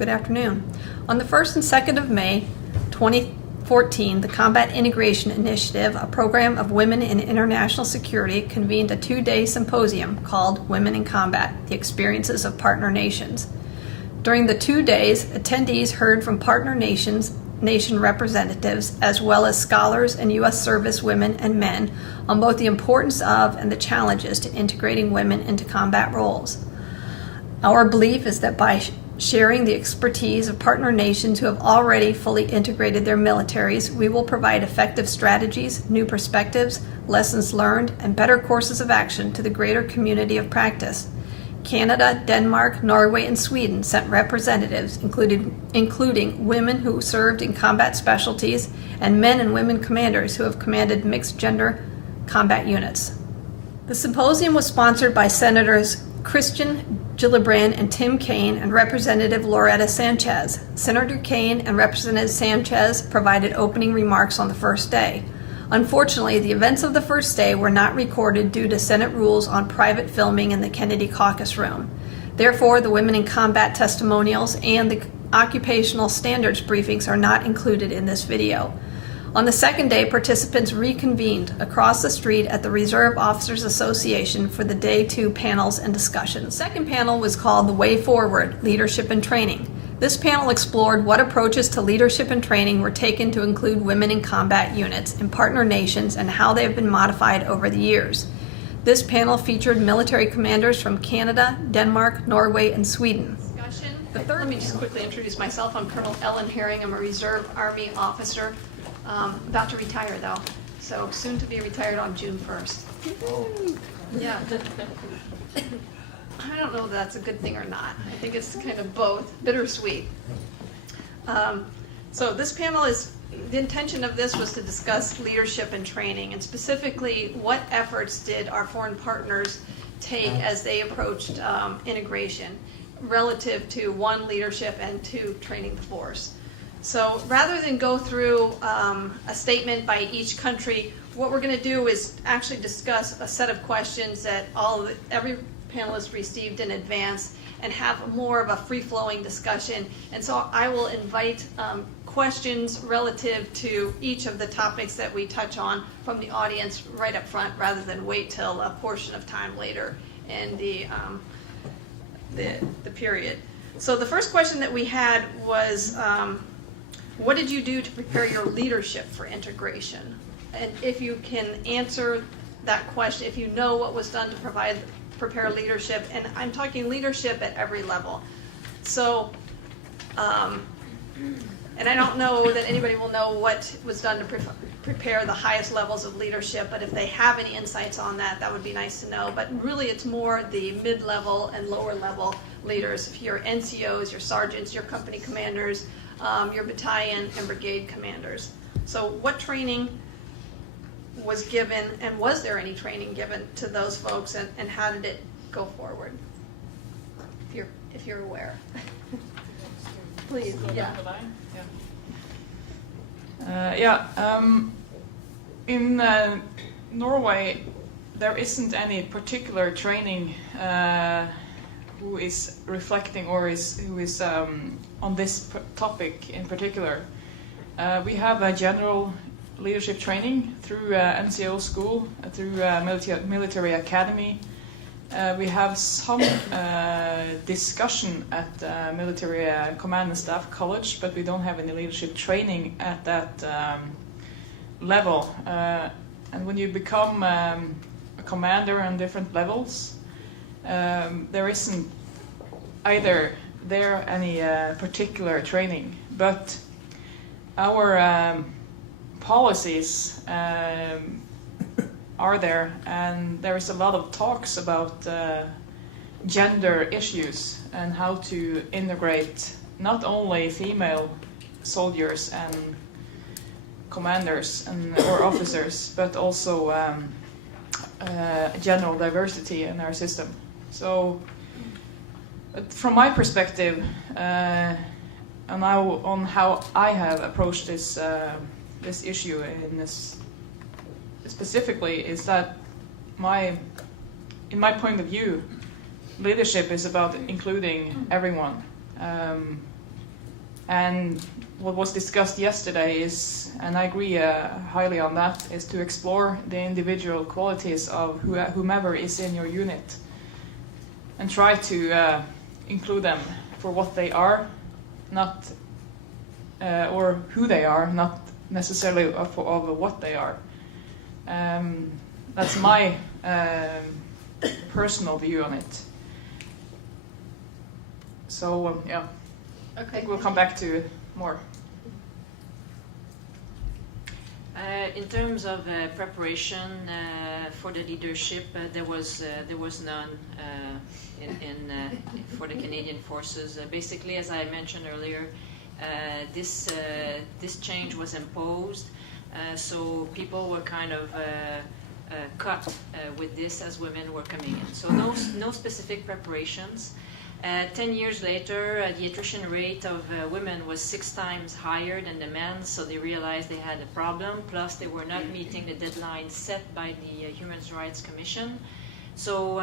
Good afternoon. On the 1st and 2nd of May 2014, the Combat Integration Initiative, a program of women in international security, convened a 2-day symposium called Women in Combat: The Experiences of Partner Nations. During the 2 days, attendees heard from partner nation representatives as well as scholars and U.S. service women and men on both the importance of and the challenges to integrating women into combat roles. Our belief is that by sharing the expertise of partner nations who have already fully integrated their militaries, we will provide effective strategies, new perspectives, lessons learned, and better courses of action to the greater community of practice. Canada, Denmark, Norway, and Sweden sent representatives, including women who served in combat specialties and men and women commanders who have commanded mixed-gender combat units. The symposium was sponsored by Senators Christian Gillibrand and Tim Kaine and Representative Loretta Sanchez. Senator Kaine and Representative Sanchez provided opening remarks on the first day. Unfortunately, the events of the first day were not recorded due to Senate rules on private filming in the Kennedy Caucus Room. Therefore, the Women in Combat testimonials and the occupational standards briefings are not included in this video. On the second day, participants reconvened across the street at the Reserve Officers Association for the Day 2 panels and discussions. The second panel was called The Way Forward: Leadership and Training. This panel explored what approaches to leadership and training were taken to include women in combat units in partner nations and how they have been modified over the years. This panel featured military commanders from Canada, Denmark, Norway, and Sweden. Let me just quickly introduce myself. I'm Colonel Ellen Herring. I'm a Reserve Army officer. About to retire though, so soon to be retired on June 1st. Oh. Yeah. I don't know if that's a good thing or not. I think it's kind of both, bittersweet. So this panel the intention of this was to discuss leadership and training, and specifically what efforts did our foreign partners take as they approached integration relative to 1, leadership, and 2, training the force. So rather than go through a statement by each country, what we're going to do is actually discuss a set of questions that every panelist received in advance and have more of a free-flowing discussion. And so I will invite questions relative to each of the topics that we touch on from the audience right up front, rather than wait till a portion of time later in the period. So the first question that we had was, what did you do to prepare your leadership for integration? And if you can answer that question, if you know what was done to prepare leadership, and I'm talking leadership at every level. So, and I don't know that anybody will know what was done to prepare the highest levels of leadership, but if they have any insights on that, that would be nice to know. But really it's more the mid-level and lower level leaders, your NCOs, your sergeants, your company commanders, your battalion and brigade commanders. So what training was given, and was there any training given to those folks, and how did it go forward? If you're aware. Please. Yeah. In Norway, there isn't any particular training who is reflecting or who is on this topic in particular. We have a general leadership training through NCO school, through military academy. We have some discussion at military command and staff college, but we don't have any leadership training at that level. And when you become a commander on different levels, there isn't either any particular training, but our policies are there, and there is a lot of talks about gender issues and how to integrate not only female soldiers and commanders or officers, but also general diversity in our system. So, from my perspective, and now on how I have approached this issue in this specifically, is that in my point of view, leadership is about including everyone. And what was discussed yesterday is, and I agree highly on that, is to explore the individual qualities of whomever is in your unit and try to include them for what they are, not or who they are, not necessarily of what they are. That's my personal view on it. So yeah, I think we'll come back to more. In terms of preparation for the leadership, there was none for the Canadian forces. Basically, as I mentioned earlier, this change was imposed, so people were kind of cut with this as women were coming in. So no specific preparations. 10 years later, the attrition rate of women was 6 times higher than the men, so they realized they had a problem, plus they were not meeting the deadlines set by the Human Rights Commission. So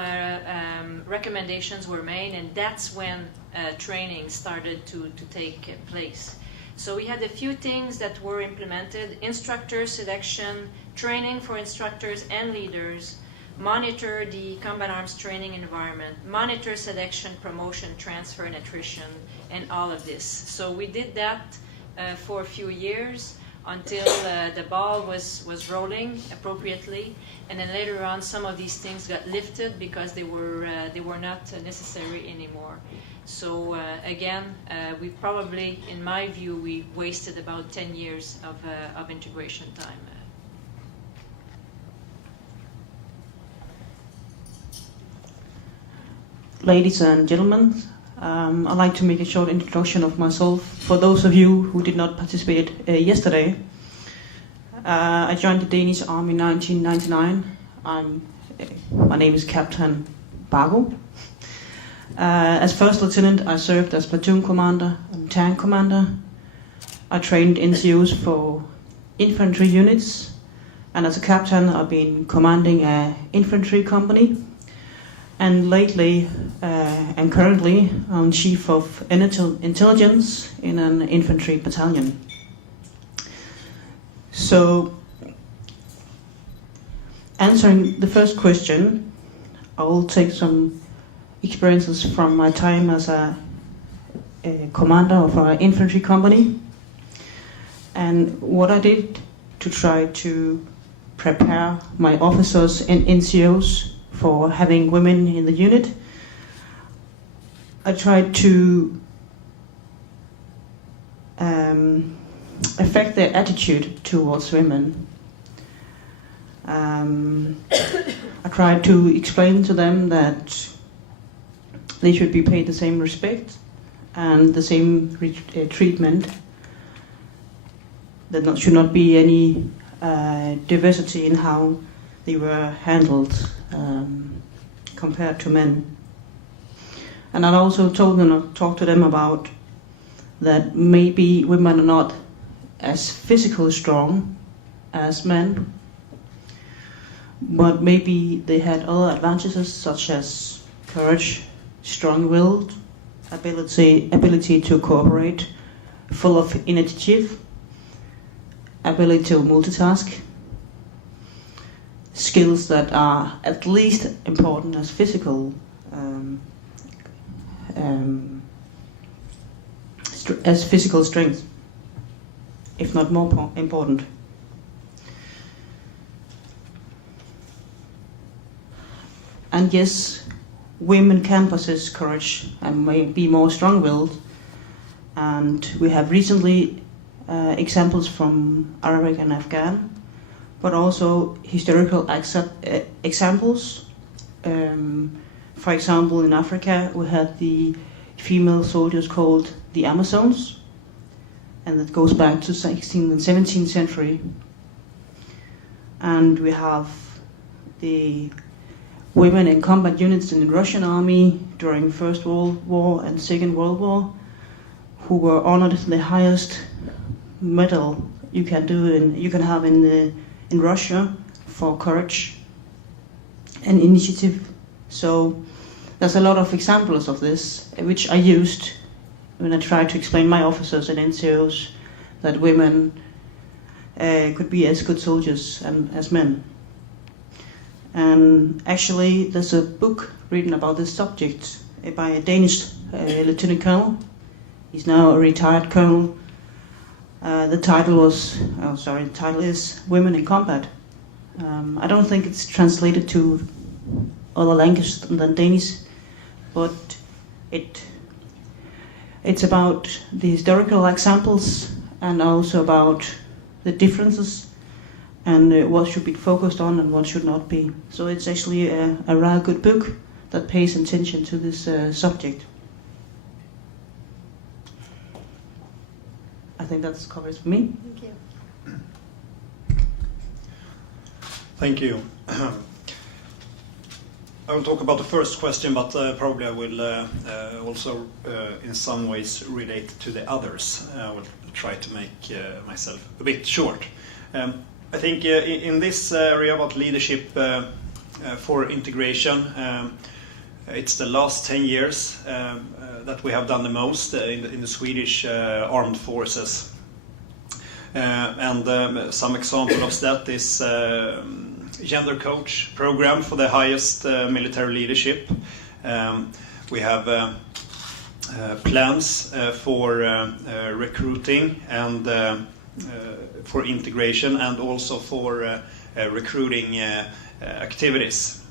recommendations were made, and that's when training started to take place. So we had a few things that were implemented: instructor selection, training for instructors and leaders, monitor the combat arms training environment, monitor selection, promotion, transfer, and attrition, and all of this. So we did that for a few years until the ball was rolling appropriately, and then later on some of these things got lifted because they were not necessary anymore. So again, we probably, in my view, we wasted about 10 years of integration time. Ladies and gentlemen, I'd like to make a short introduction of myself. For those of you who did not participate yesterday, I joined the Danish Army in 1999. My name is Captain Bago. As First Lieutenant, I served as platoon commander and tank commander. I trained NCOs for infantry units, and as a captain, I've been commanding an infantry company. And lately, and currently, I'm chief of intelligence in an infantry battalion. So, answering the first question, I will take some experiences from my time as a commander of our infantry company, and what I did to try to prepare my officers and NCOs for having women in the unit. I tried to affect their attitude towards women. I tried to explain to them that they should be paid the same respect and the same treatment. There should not be any diversity in how they were handled compared to men. And I also talked to them about that maybe women are not as physically strong as men, but maybe they had other advantages such as courage, strong-willed, ability to cooperate, full of initiative, ability to multitask, skills that are at least important as physical strength, if not more important. And yes, women can possess courage and may be more strong-willed, and we have recently examples from Arabic and Afghan, but also historical examples. For example, in Africa, we had the female soldiers called the Amazons, and that goes back to 16th and 17th century. And we have the women in combat units in the Russian army during First World War and Second World War, who were honored the highest medal you can have in Russia for courage and initiative. So there's a lot of examples of this, which I used when I tried to explain my officers and NCOs that women could be as good soldiers as men. And actually, there's a book written about this subject by a Danish lieutenant colonel. He's now a retired colonel. The title is Women in Combat. I don't think it's translated to other languages than Danish, but it's about the historical examples and also about the differences and what should be focused on and what should not be. So it's actually a rather good book that pays attention to this subject. I think that covers for me. Thank you. Thank you. I will talk about the first question, but probably I will also in some ways relate to the others. I will try to make myself a bit short. I think in this area about leadership for integration, it's the last 10 years that we have done the most in the Swedish armed forces. And some example of that is gender coach program for the highest military leadership. We have plans for recruiting and for integration and also for recruiting activities.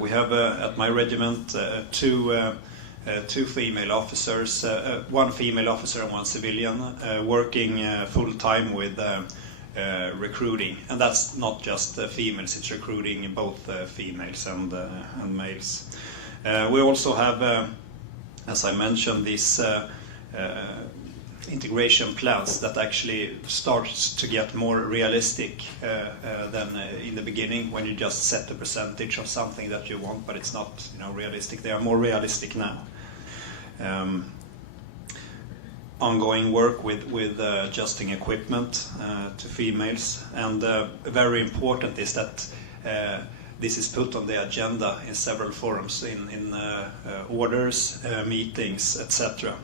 We have at my regiment two female officers, one female officer and one civilian, working full time with recruiting, and that's not just females; it's recruiting both females and males. We also have, as I mentioned, these integration plans that actually starts to get more realistic than in the beginning, when you just set a percentage of something that you want, but it's not, realistic. They are more realistic now. Ongoing work with adjusting equipment to females, and very important is that this is put on the agenda in several forums, in orders, meetings, etc.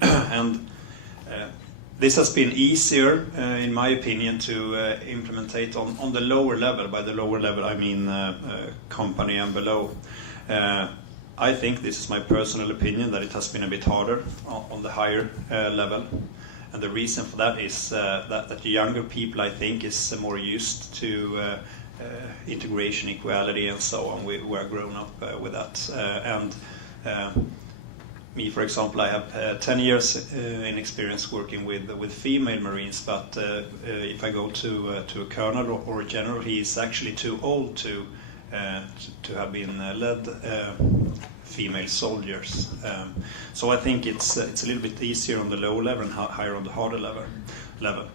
And this has been easier, in my opinion, to implement on the lower level. By the lower level, I mean company and below. I think, this is my personal opinion, that it has been a bit harder on the higher level. And the reason for that is that the younger people, I think, is more used to integration, equality, and so on. We are grown up with that. And me, for example, I have 10 years in experience working with female Marines, but if I go to a colonel or a general, he is actually too old to have been led female soldiers. So I think it's a little bit easier on the lower level and higher on the harder level.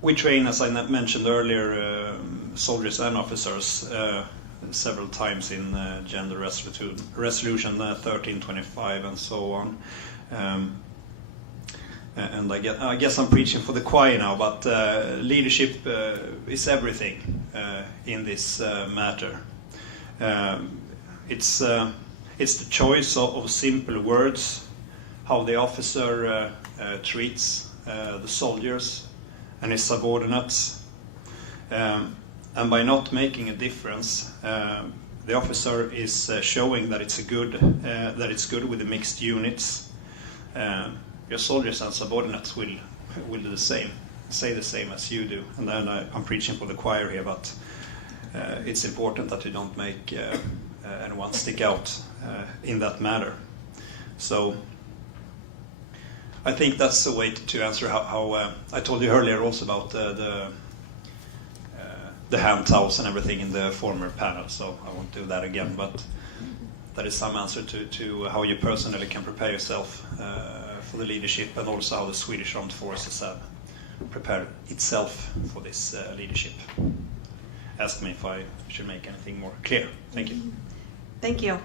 We train, as I mentioned earlier, soldiers and officers several times in Gender Resolution 1325 and so on. And I guess I'm preaching for the choir now, but leadership is everything in this matter. It's the choice of simple words, how the officer treats the soldiers and his subordinates, and by not making a difference, the officer is showing that it's good with the mixed units. Your soldiers and subordinates will do the same, say the same as you do. And then I'm preaching for the choir here, but it's important that you don't make anyone stick out in that matter. So I think that's the way to answer how I told you earlier also about the hand towels and everything in the former panel, so I won't do that again, but that is some answer to how you personally can prepare yourself for the leadership, and also how the Swedish Armed Forces have prepared itself for this leadership. Ask me if I should make anything more clear. Thank you. Thank you.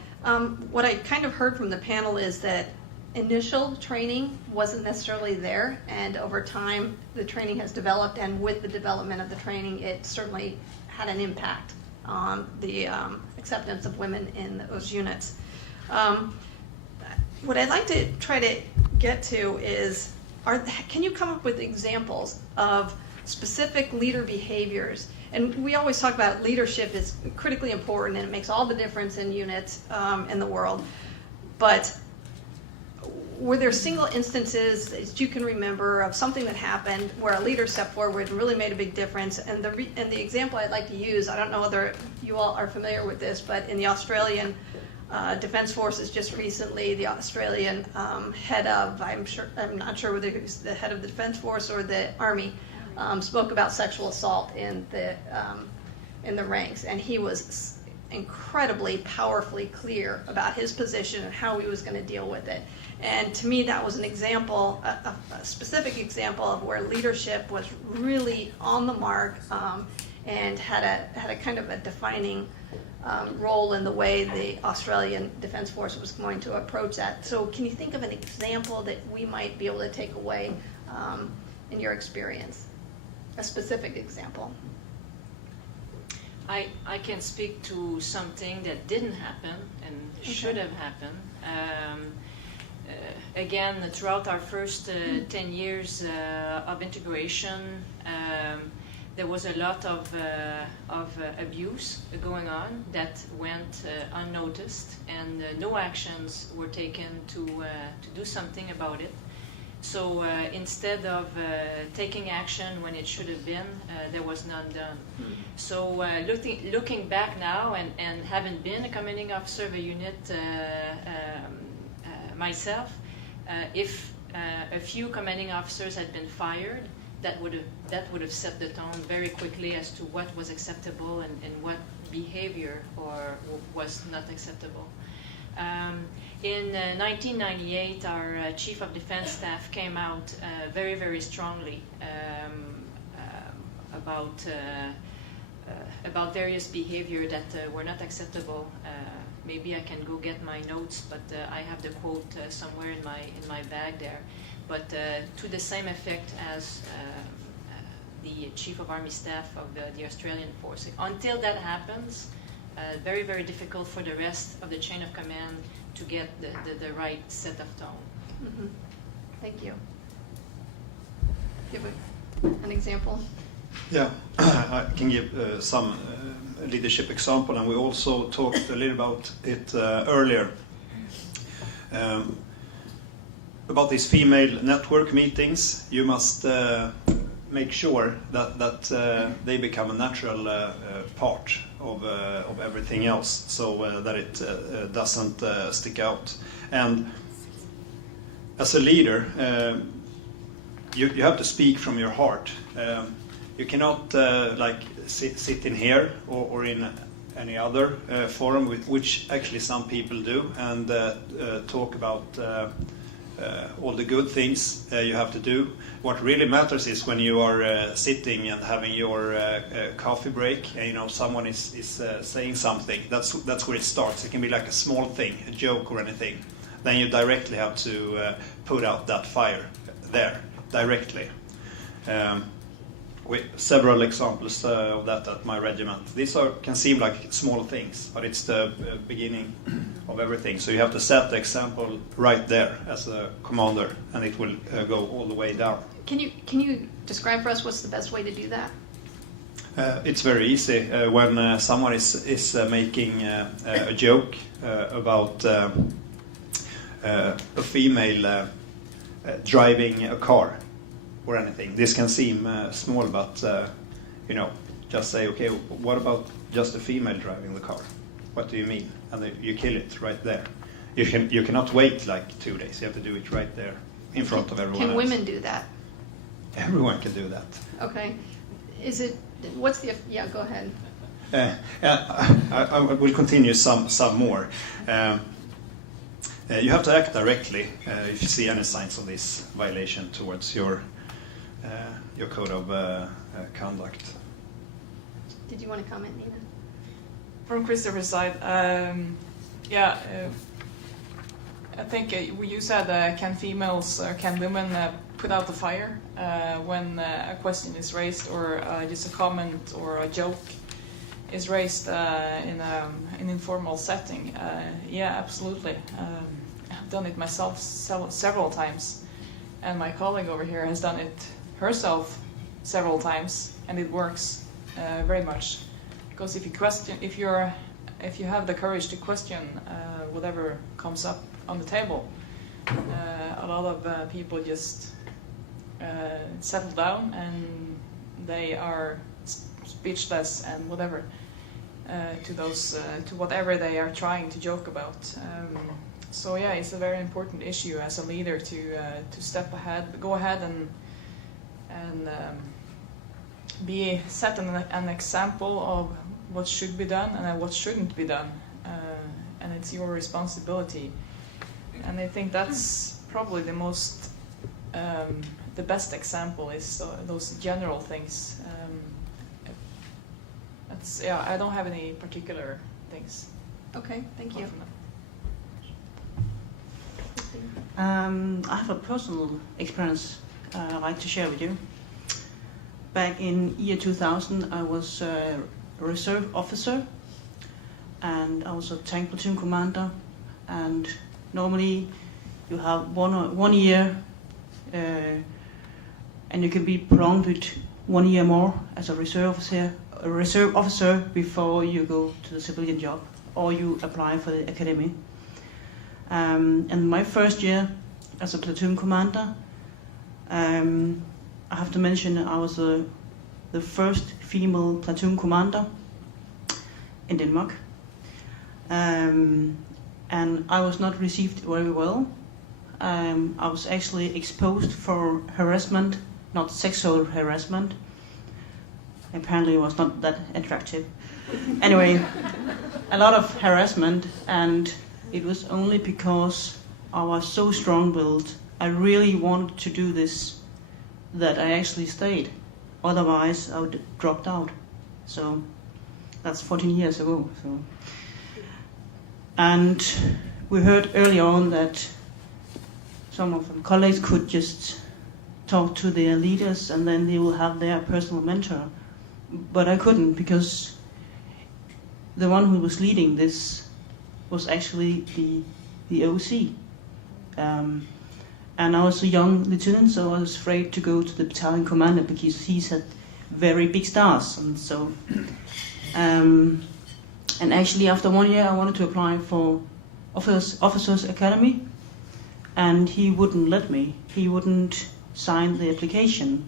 What I kind of heard from the panel is that initial training wasn't necessarily there, and over time the training has developed, and with the development of the training it certainly had an impact on the acceptance of women in those units. What I'd like to try to get to is, can you come up with examples of specific leader behaviors? And we always talk about leadership is critically important and it makes all the difference in units in the world. But were there single instances that you can remember of something that happened where a leader stepped forward and really made a big difference? And the example I'd like to use, I don't know whether you all are familiar with this, but in the Australian Defence Forces just recently, the Australian head of, I'm not sure whether it was the head of the Defence Force or the Army, spoke about sexual assault in the ranks, and he was incredibly powerfully clear about his position and how he was going to deal with it. And to me, that was an example, a specific example of where leadership was really on the mark and had a kind of a defining role in the way the Australian Defence Force was going to approach that. So can you think of an example that we might be able to take away in your experience? A specific example. I can speak to something that didn't happen and should have happened. Again, throughout our first 10 years of integration, there was a lot of abuse going on that went unnoticed, and no actions were taken to do something about it. So instead of taking action when it should have been, there was none done. So looking back now and having been a commanding officer of a unit myself, if a few commanding officers had been fired, that would have set the tone very quickly as to what was acceptable and what behavior was not acceptable. In 1998, our Chief of Defense Staff came out very, very strongly about various behavior that were not acceptable. Maybe I can go get my notes, but I have the quote somewhere in my bag there. But to the same effect as the Chief of Army Staff of the Australian Force. Until that happens, very, very difficult for the rest of the chain of command to get the right set of tone. Mm-hmm. Thank you. Give an example. Yeah, I can give some leadership example, and we also talked a little about it earlier. About these female network meetings, you must make sure that they become a natural part of everything else, so that it doesn't stick out. And as a leader, you have to speak from your heart. You cannot like sit in here or in any other forum, which actually some people do, and talk about all the good things you have to do. What really matters is when you are sitting and having your coffee break, and someone is saying something. That's where it starts. It can be like a small thing, a joke or anything. Then you directly have to put out that fire there directly. With several examples of that at my regiment. These can seem like small things, but it's the beginning of everything. So you have to set the example right there as a commander, and it will go all the way down. Can you describe for us what's the best way to do that? It's very easy. When someone is making a joke about a female driving a car or anything. This can seem small, but just say, okay, what about just a female driving the car? What do you mean? And you kill it right there. You cannot wait like 2 days. You have to do it right there in front of everyone else. Can women do that? Everyone can do that. Okay. Yeah, go ahead. I will continue some more. You have to act directly if you see any signs of this violation towards your code of conduct. Did you want to comment, Nina? From Christopher's side, I think you said, can women put out the fire when a question is raised or just a comment or a joke? is raised in an informal setting, yeah, absolutely. I've done it myself several times, and my colleague over here has done it herself several times, and it works very much. Because if you have the courage to question whatever comes up on the table, a lot of people just settle down and they are speechless and whatever to whatever they are trying to joke about. So yeah, it's a very important issue as a leader to step ahead, go ahead and set an example of what should be done and what shouldn't be done, and it's your responsibility. And I think that's probably the best example is those general things. I don't have any particular things. Okay, thank you. I have a personal experience I'd like to share with you. Back in year 2000, I was a reserve officer, and I was a tank platoon commander. And normally, you have 1 year, and you can be promoted 1 year more as a reserve officer before you go to the civilian job or you apply for the academy. And my first year as a platoon commander, I have to mention I was the first female platoon commander in Denmark. And I was not received very well. I was actually exposed for harassment, not sexual harassment. Apparently it was not that attractive. Anyway, a lot of harassment, and it was only because I was so strong-willed, I really wanted to do this, that I actually stayed. Otherwise, I would have dropped out. So that's 14 years ago. So. And we heard earlier on that some of the colleagues could just talk to their leaders and then they will have their personal mentor. But I couldn't, because the one who was leading this was actually the OC. And I was a young lieutenant, so I was afraid to go to the battalion commander because he had very big stars. And so, and actually after 1 year I wanted to apply for Officers Academy, and he wouldn't let me. He wouldn't sign the application.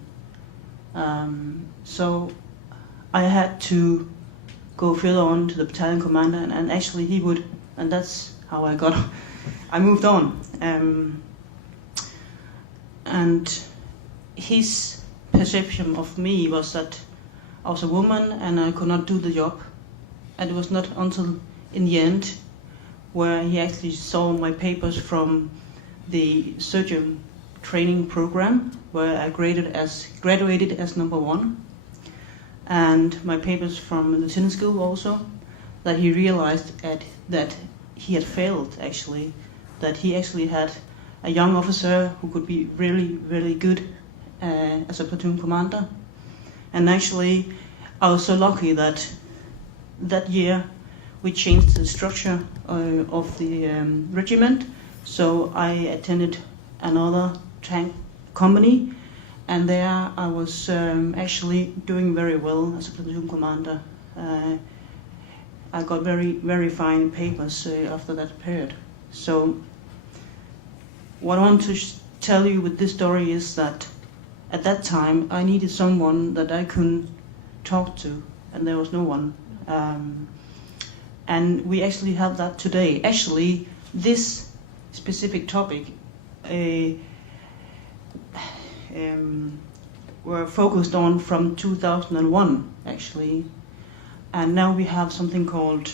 So I had to go further on to the battalion commander, and actually he would, and that's how I moved on. And his perception of me was that I was a woman and I could not do the job. And it was not until in the end where he actually saw my papers from the surgeon training program, where I graduated as number 1, and my papers from lieutenant school also, that he realized that he had failed actually, that he actually had a young officer who could be really, really good as a platoon commander. And actually, I was so lucky that year we changed the structure of the regiment. So I attended another tank company, and there I was actually doing very well as a platoon commander. I got very, very fine papers after that period. So what I want to tell you with this story is that at that time I needed someone that I could talk to, and there was no one. And we actually have that today. Actually, this specific topic were focused on from 2001 actually, and now we have something called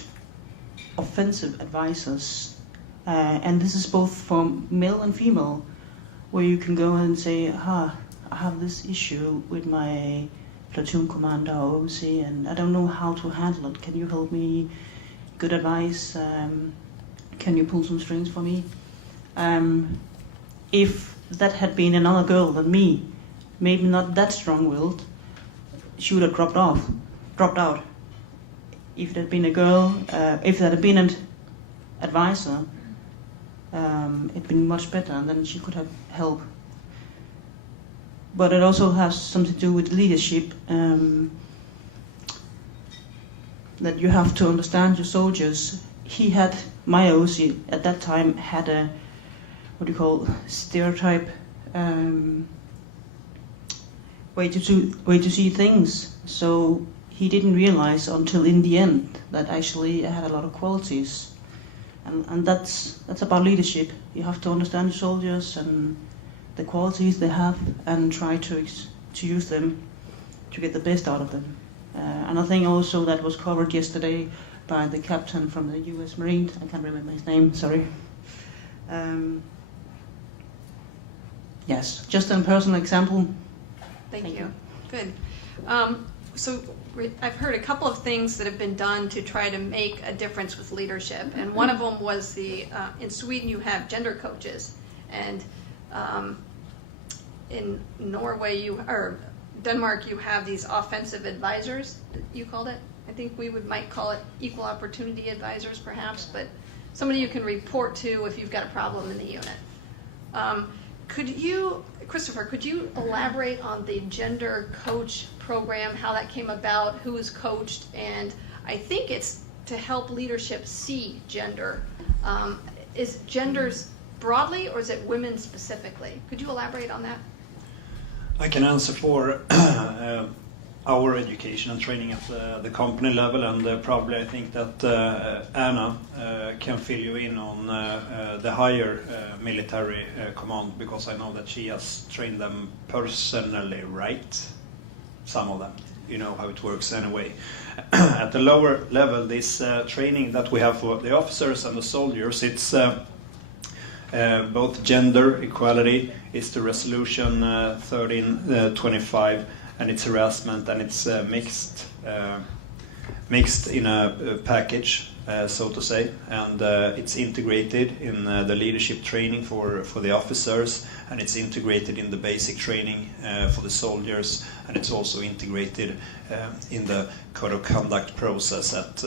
offensive advisors, and this is both for male and female, where you can go and say, I have this issue with my platoon commander or OC, and I don't know how to handle it. Can you help me? Good advice. Can you pull some strings for me? If that had been another girl than me, maybe not that strong-willed, she would have dropped out. if it had been a girl, if there had been an advisor, it'd been much better, and then she could have help. But it also has something to do with leadership, that you have to understand your soldiers. My OC at that time had a, what do you call, stereotype way to see things. So he didn't realize until in the end that actually it had a lot of qualities. And that's about leadership. You have to understand the soldiers and the qualities they have and try to use them to get the best out of them. And I think also that was covered yesterday by the captain from the U.S. Marines. I can't remember his name, sorry. Yes, just a personal example. Thank you. Good. So I've heard a couple of things that have been done to try to make a difference with leadership, and one of them was in Sweden you have gender coaches, and in Norway or Denmark you have these offensive advisors, you called it. I think we might call it equal opportunity advisors perhaps, but somebody you can report to if you've got a problem in the unit. Christopher, could you elaborate on the gender coach program, how that came about, who is coached, and I think it's to help leadership see gender. Is genders broadly or is it women specifically? Could you elaborate on that? I can answer for our education and training at the company level, and probably I think that Anna can fill you in on the higher military command, because I know that she has trained them personally, right? Some of them. You know how it works anyway. At the lower level, this training that we have for the officers and the soldiers, it's both gender equality, is the resolution 1325, and it's harassment, and it's mixed in a package, so to say, and it's integrated in the leadership training for the officers, and it's integrated in the basic training for the soldiers, and it's also integrated in the code of conduct process out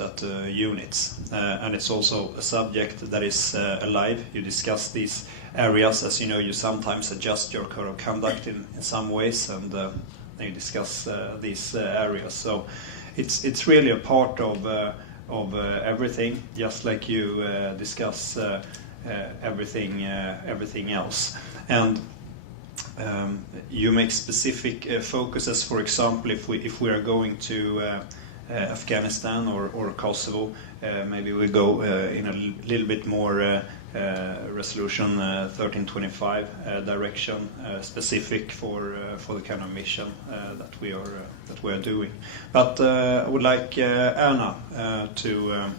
at units. And it's also a subject that is alive. You discuss these areas, as you know, you sometimes adjust your code of conduct in some ways, and you discuss these areas. So it's really a part of everything, just like you discuss everything else. And you make specific focuses. For example, if we are going to Afghanistan or Kosovo, maybe we go in a little bit more resolution 1325 direction, specific for the kind of mission that we are doing. But I would like Anna to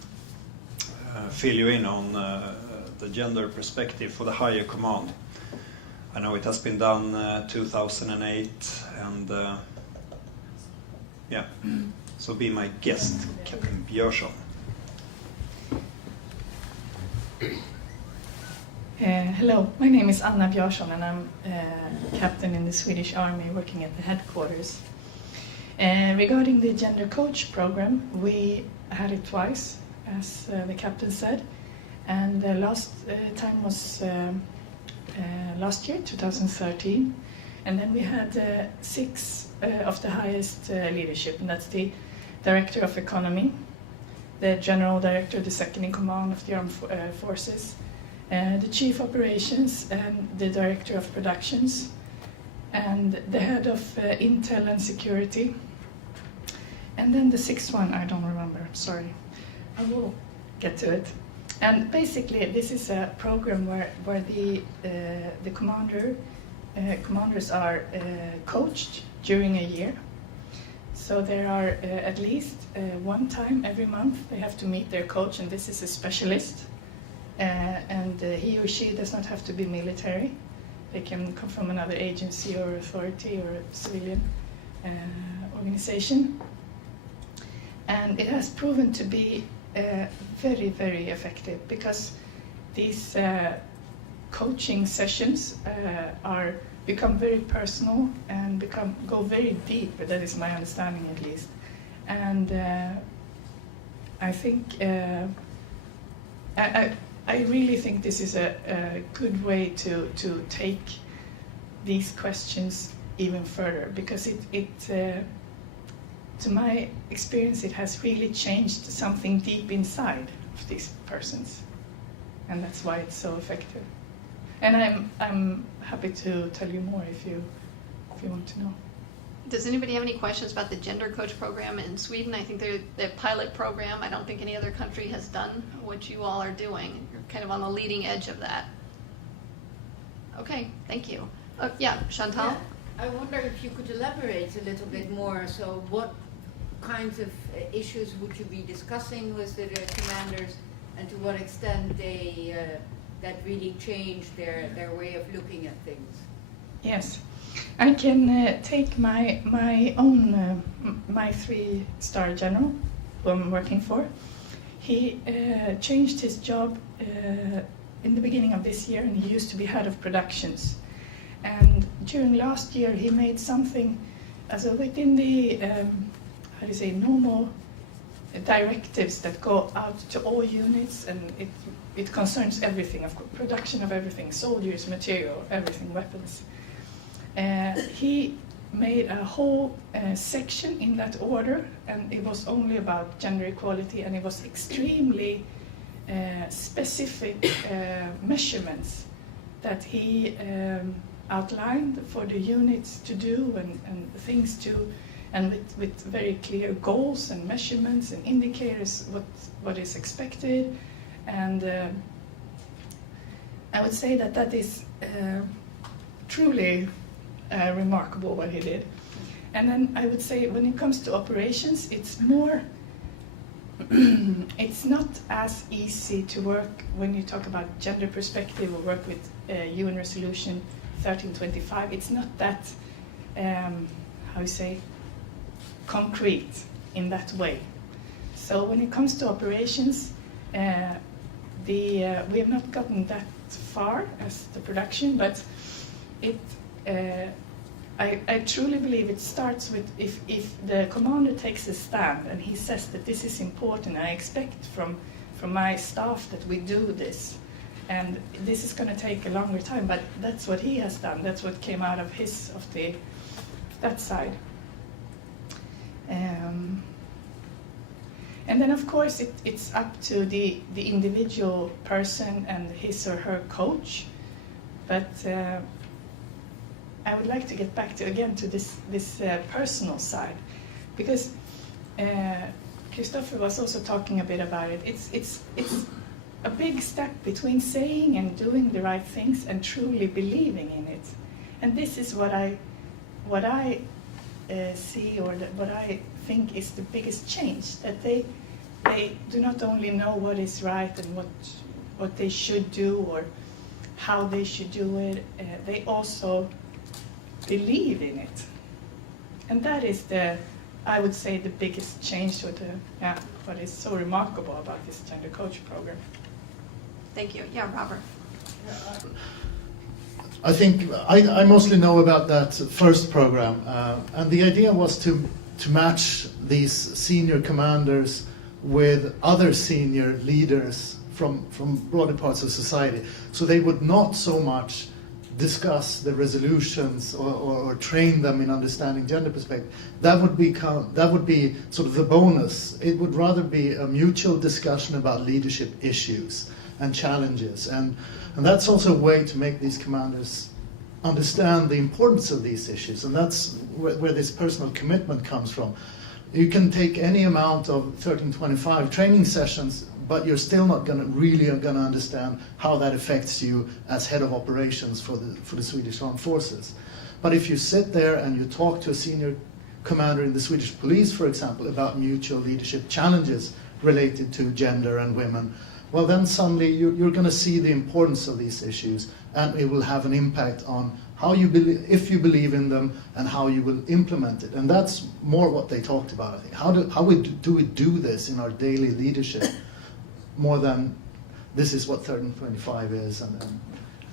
fill you in on the gender perspective for the higher command. I know it has been done 2008, and yeah. So be my guest, Captain Björnsson. Hello, my name is Anna Björnsson, and I'm captain in the Swedish Army working at the headquarters. Regarding the gender coach program, we had it twice, as the captain said, and the last time was last year, 2013, and then we had 6 of the highest leadership, and that's the Director of Economy, the General Director, the Second in Command of the Armed Forces, the Chief Operations, and the Director of Productions, and the Head of Intel and Security, and then the 6th one, I don't remember, I'm sorry. I will get to it. And basically, this is a program where the commanders are coached during a year. So there are at least one time every month they have to meet their coach, and this is a specialist. And he or she does not have to be military. They can come from another agency or authority or civilian organization. And it has proven to be very, very effective, because these coaching sessions become very personal and go very deep. That is my understanding, at least. And I think I really think this is a good way to take these questions even further, because to my experience, it has really changed something deep inside of these persons, and that's why it's so effective. And I'm happy to tell you more if you want to know. Does anybody have any questions about the Gender Coach program in Sweden? I think they're the pilot program. I don't think any other country has done what you all are doing. You're kind of on the leading edge of that. Okay, thank you. Yeah, Chantal? Yeah, I wonder if you could elaborate a little bit more. So what kinds of issues would you be discussing with the commanders, and to what extent they that really changed their way of looking at things? Yes, I can take my own my 3-star general who I'm working for. He changed his job in the beginning of this year, and he used to be head of productions. And during last year, he made something, within the normal directives that go out to all units, and it concerns everything, of course, production of everything, soldiers, material, everything, weapons. He made a whole section in that order, and it was only about gender equality, and it was extremely specific measurements that he outlined for the units to do, and things to, and with very clear goals and measurements and indicators what is expected. And I would say that is truly remarkable what he did. And then I would say when it comes to operations, it's more it's not as easy to work when you talk about gender perspective or work with UN Resolution 1325. It's not that concrete in that way. So when it comes to operations, we have not gotten that far as the production, but I truly believe it starts with if the commander takes a stand and he says that this is important, I expect from my staff that we do this, and this is going to take a longer time, but that's what he has done. That's what came out of that side. And then of course it's up to the individual person and his or her coach, but I would like to get back to this personal side, because Christopher was also talking a bit about it. It's a big step between saying and doing the right things and truly believing in it, and this is what I see, or what I think is the biggest change, that they do not only know what is right and what they should do or how they should do it, they also believe in it. And that is I would say the biggest change, what is so remarkable about this Gender Coach program. Thank you. Yeah, Robert. I think I mostly know about that first program, and the idea was to match these senior commanders with other senior leaders from broader parts of society, so they would not so much discuss the resolutions or train them in understanding gender perspective. That would be sort of the bonus. It would rather be a mutual discussion about leadership issues and challenges, and that's also a way to make these commanders understand the importance of these issues, and that's where this personal commitment comes from. You can take any amount of 1325 training sessions, but you're still not going to understand how that affects you as head of operations for the Swedish Armed Forces. But if you sit there and you talk to a senior commander in the Swedish police, for example, about mutual leadership challenges related to gender and women, well, then suddenly you're going to see the importance of these issues, and it will have an impact on how you believe, if you believe in them, and how you will implement it. And that's more what they talked about, I think. How do we do this in our daily leadership, more than this is what 1325 is, and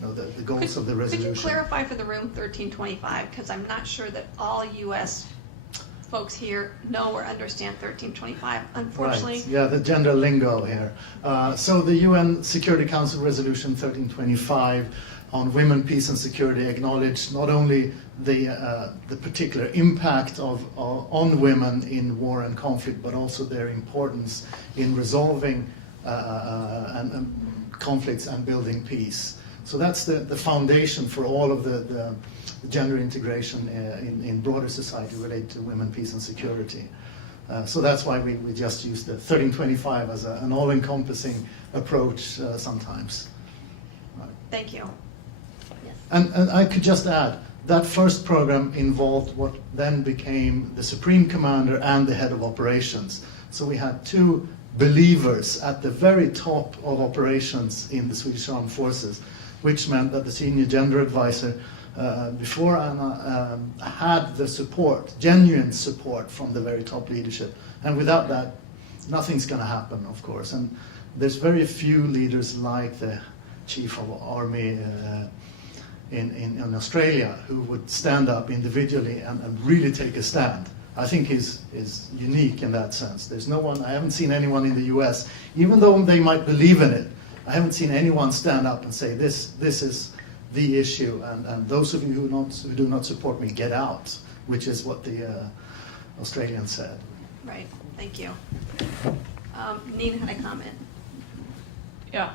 the goals of the resolution. Could you clarify for the room 1325, because I'm not sure that all U.S. folks here know or understand 1325. Unfortunately, Right. Yeah, the gender lingo here. So the UN Security Council Resolution 1325 on women, peace and security acknowledged not only the particular impact on women in war and conflict, but also their importance in resolving conflicts and building peace. So that's the foundation for all of the gender integration in broader society related to women, peace and security. So that's why we just use the 1325 as an all-encompassing approach sometimes. Right. thank you. Yes. And I could just add, that first program involved what then became the Supreme Commander and the Head of Operations. So we had two believers at the very top of operations in the Swedish Armed Forces, which meant that the Senior Gender Advisor before Anna had the support, genuine support from the very top leadership. And without that, nothing's going to happen, of course. And there's very few leaders like the Chief of Army in Australia who would stand up individually and really take a stand. I think is unique in that sense. There's no one, I haven't seen anyone in the US, even though they might believe in it, I haven't seen anyone stand up and say this is the issue, and those of you who do not support me, get out, which is what the Australians said. Right, thank you. Nina had a comment. Yeah,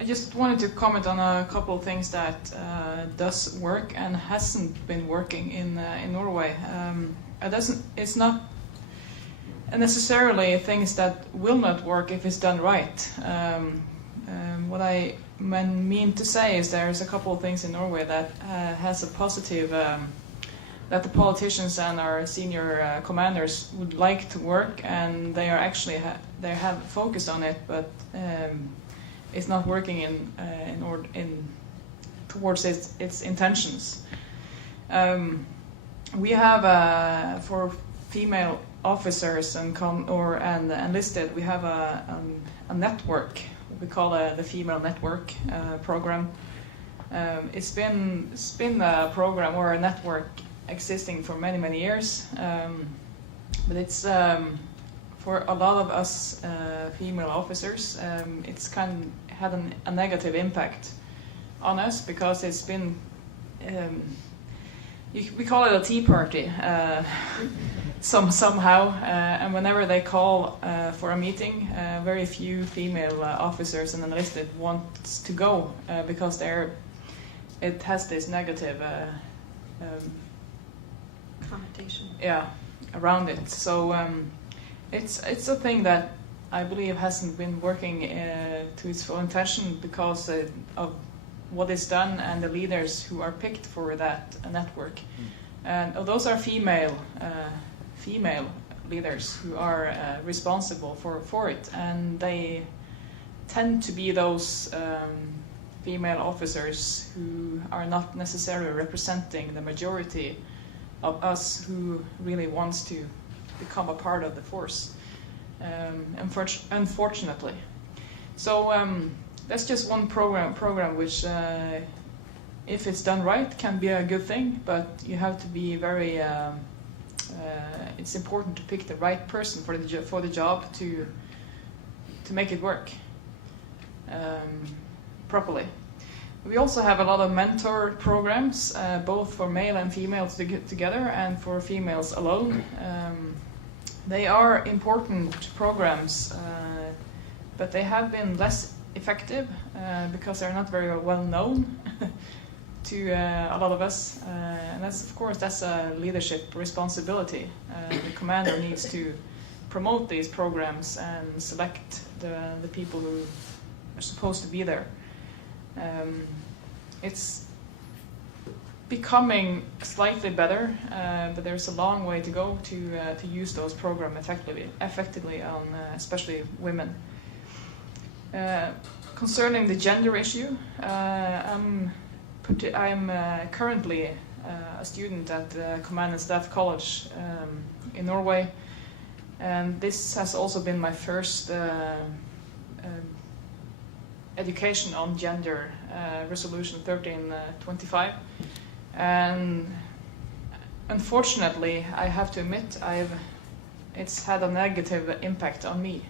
I just wanted to comment on a couple of things that does work and hasn't been working in Norway. It's not necessarily things that will not work if it's done right. What I mean to say is there's a couple of things in Norway that has a positive, that the politicians and our senior commanders would like to work, and they are actually they have focused on it, but it's not working towards its intentions. We have for female officers and enlisted, we have a network. We call the Female Network program. It's been a program or a network existing for many years, but it's for a lot of us female officers, it's had a negative impact on us because it's been we call it a tea party somehow, and whenever they call for a meeting, very few female officers and enlisted want to go because it has this negative Connotation. yeah, around it. So it's a thing that I believe hasn't been working to its full intention because of what is done and the leaders who are picked for that network. And those are female leaders who are responsible for it, and they tend to be those female officers who are not necessarily representing the majority of us who really wants to become a part of the force, unfortunately. So that's just one program which, if it's done right, can be a good thing, but you have to be very it's important to pick the right person for the job to make it work properly. We also have a lot of mentor programs, both for male and females together and for females alone. They are important programs, but they have been less effective because they're not very well known to a lot of us, and that's a leadership responsibility. The commander needs to promote these programs and select the people who are supposed to be there. It's becoming slightly better, but there's a long way to go to use those programs effectively on especially women. Concerning the gender issue, I'm currently a student at Command and Staff College in Norway, and this has also been my first education on gender, Resolution 1325, and unfortunately, I have to admit, it's had a negative impact on me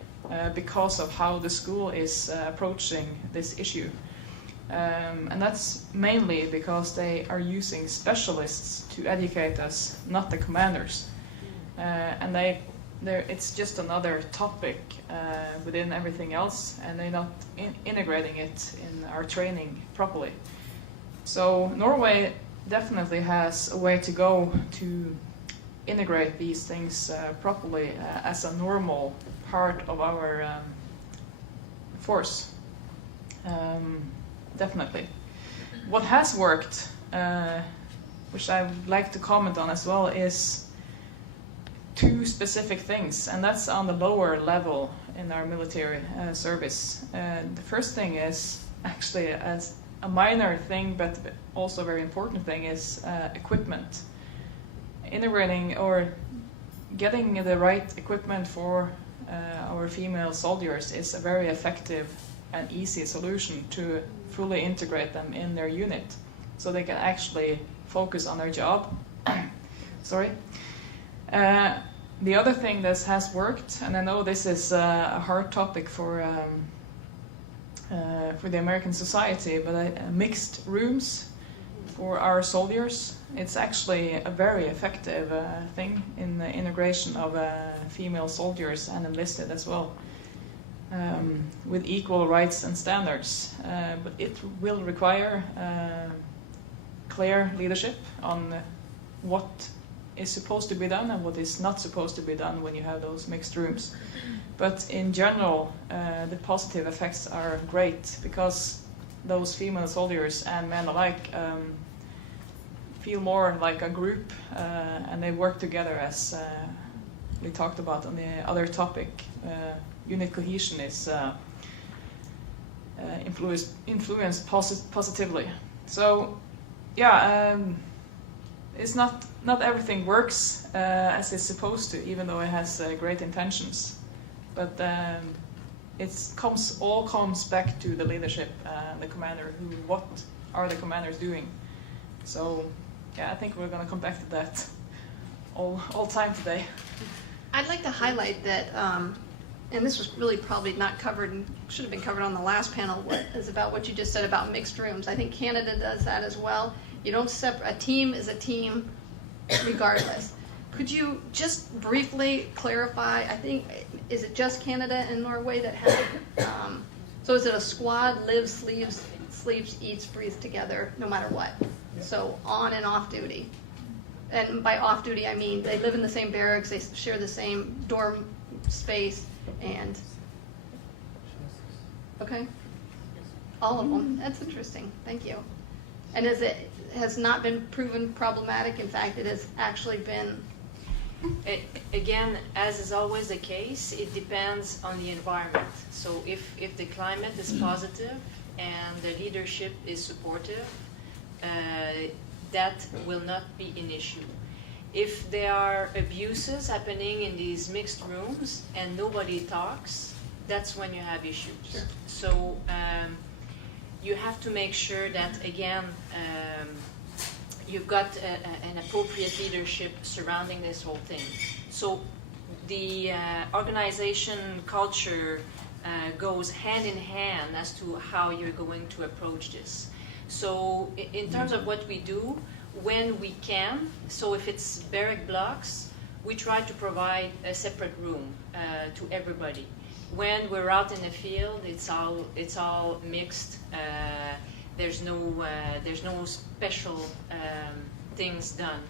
because of how the school is approaching this issue. And that's mainly because they are using specialists to educate us, not the commanders. And it's just another topic within everything else, and they're not integrating it in our training properly. So Norway definitely has a way to go to integrate these things properly as a normal part of our force. Definitely. What has worked, which I would like to comment on as well, is two specific things, and that's on the lower level in our military service. The first thing is actually as a minor thing, but also a very important thing, is equipment. Integrating or getting the right equipment for our female soldiers is a very effective and easy solution to fully integrate them in their unit, so they can actually focus on their job. Sorry. The other thing that has worked, and I know this is a hard topic for the American society, but mixed rooms for our soldiers. It's actually a very effective thing in the integration of female soldiers and enlisted as well, with equal rights and standards. But it will require clear leadership on what is supposed to be done and what is not supposed to be done when you have those mixed rooms. But in general, the positive effects are great, because those female soldiers and men alike feel more like a group, and they work together, as we talked about on the other topic. Unit cohesion is influenced positively. So, yeah, it's not everything works as it's supposed to, even though it has great intentions. But all comes back to the leadership and the commander. What are the commanders doing? So, yeah, I think we're going to come back to that all time today. I'd like to highlight that, and this was really probably not covered and should have been covered on the last panel, is about what you just said about mixed rooms. I think Canada does that as well. You don't separate. A team is a team regardless. Could you just briefly clarify, I think, is it just Canada and Norway that have, so is it a squad, lives, sleeps, eats, breathes together, no matter what? Yeah. So on and off duty. And by off duty, I mean they live in the same barracks, they share the same dorm space, and, okay? All of them, that's interesting, thank you. And has not been proven problematic, in fact, it has actually been. Again, as is always the case, it depends on the environment. So if the climate is positive and the leadership is supportive, that will not be an issue. If there are abuses happening in these mixed rooms and nobody talks, that's when you have issues. Sure. So you have to make sure that, again, you've got an appropriate leadership surrounding this whole thing. So the organization culture goes hand in hand as to how you're going to approach this. So in terms of what we do, when we can, so if it's barrack blocks, we try to provide a separate room to everybody. When we're out in the field, it's all mixed. There's no special things done.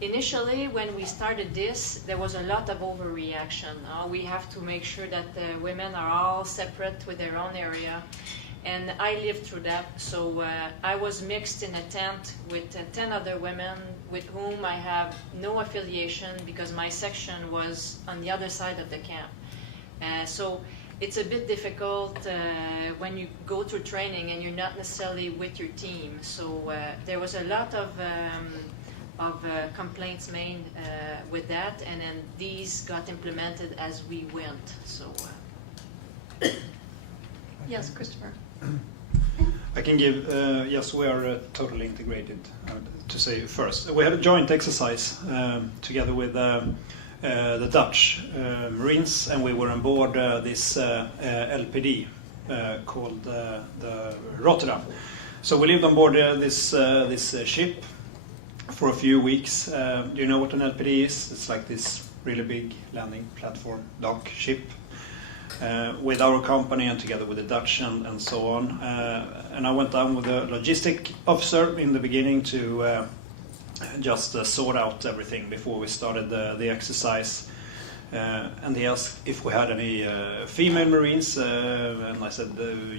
Initially, when we started this, there was a lot of overreaction. We have to make sure that the women are all separate with their own area. And I lived through that, so I was mixed in a tent with 10 other women with whom I have no affiliation because my section was on the other side of the camp. So it's a bit difficult when you go through training and you're not necessarily with your team. So there was a lot of complaints made with that, and then these got implemented as we went. So. Yes, Christopher. I can give, yes, we are totally integrated to say first. We had a joint exercise together with the Dutch Marines, and we were on board this LPD called the Rotterdam. So we lived on board this ship for a few weeks. Do you know what an LPD is? It's like this really big landing platform dock ship. With our company and together with the Dutch and so on. And I went down with a logistic officer in the beginning to just sort out everything before we started the exercise. And he asked if we had any female Marines, and I said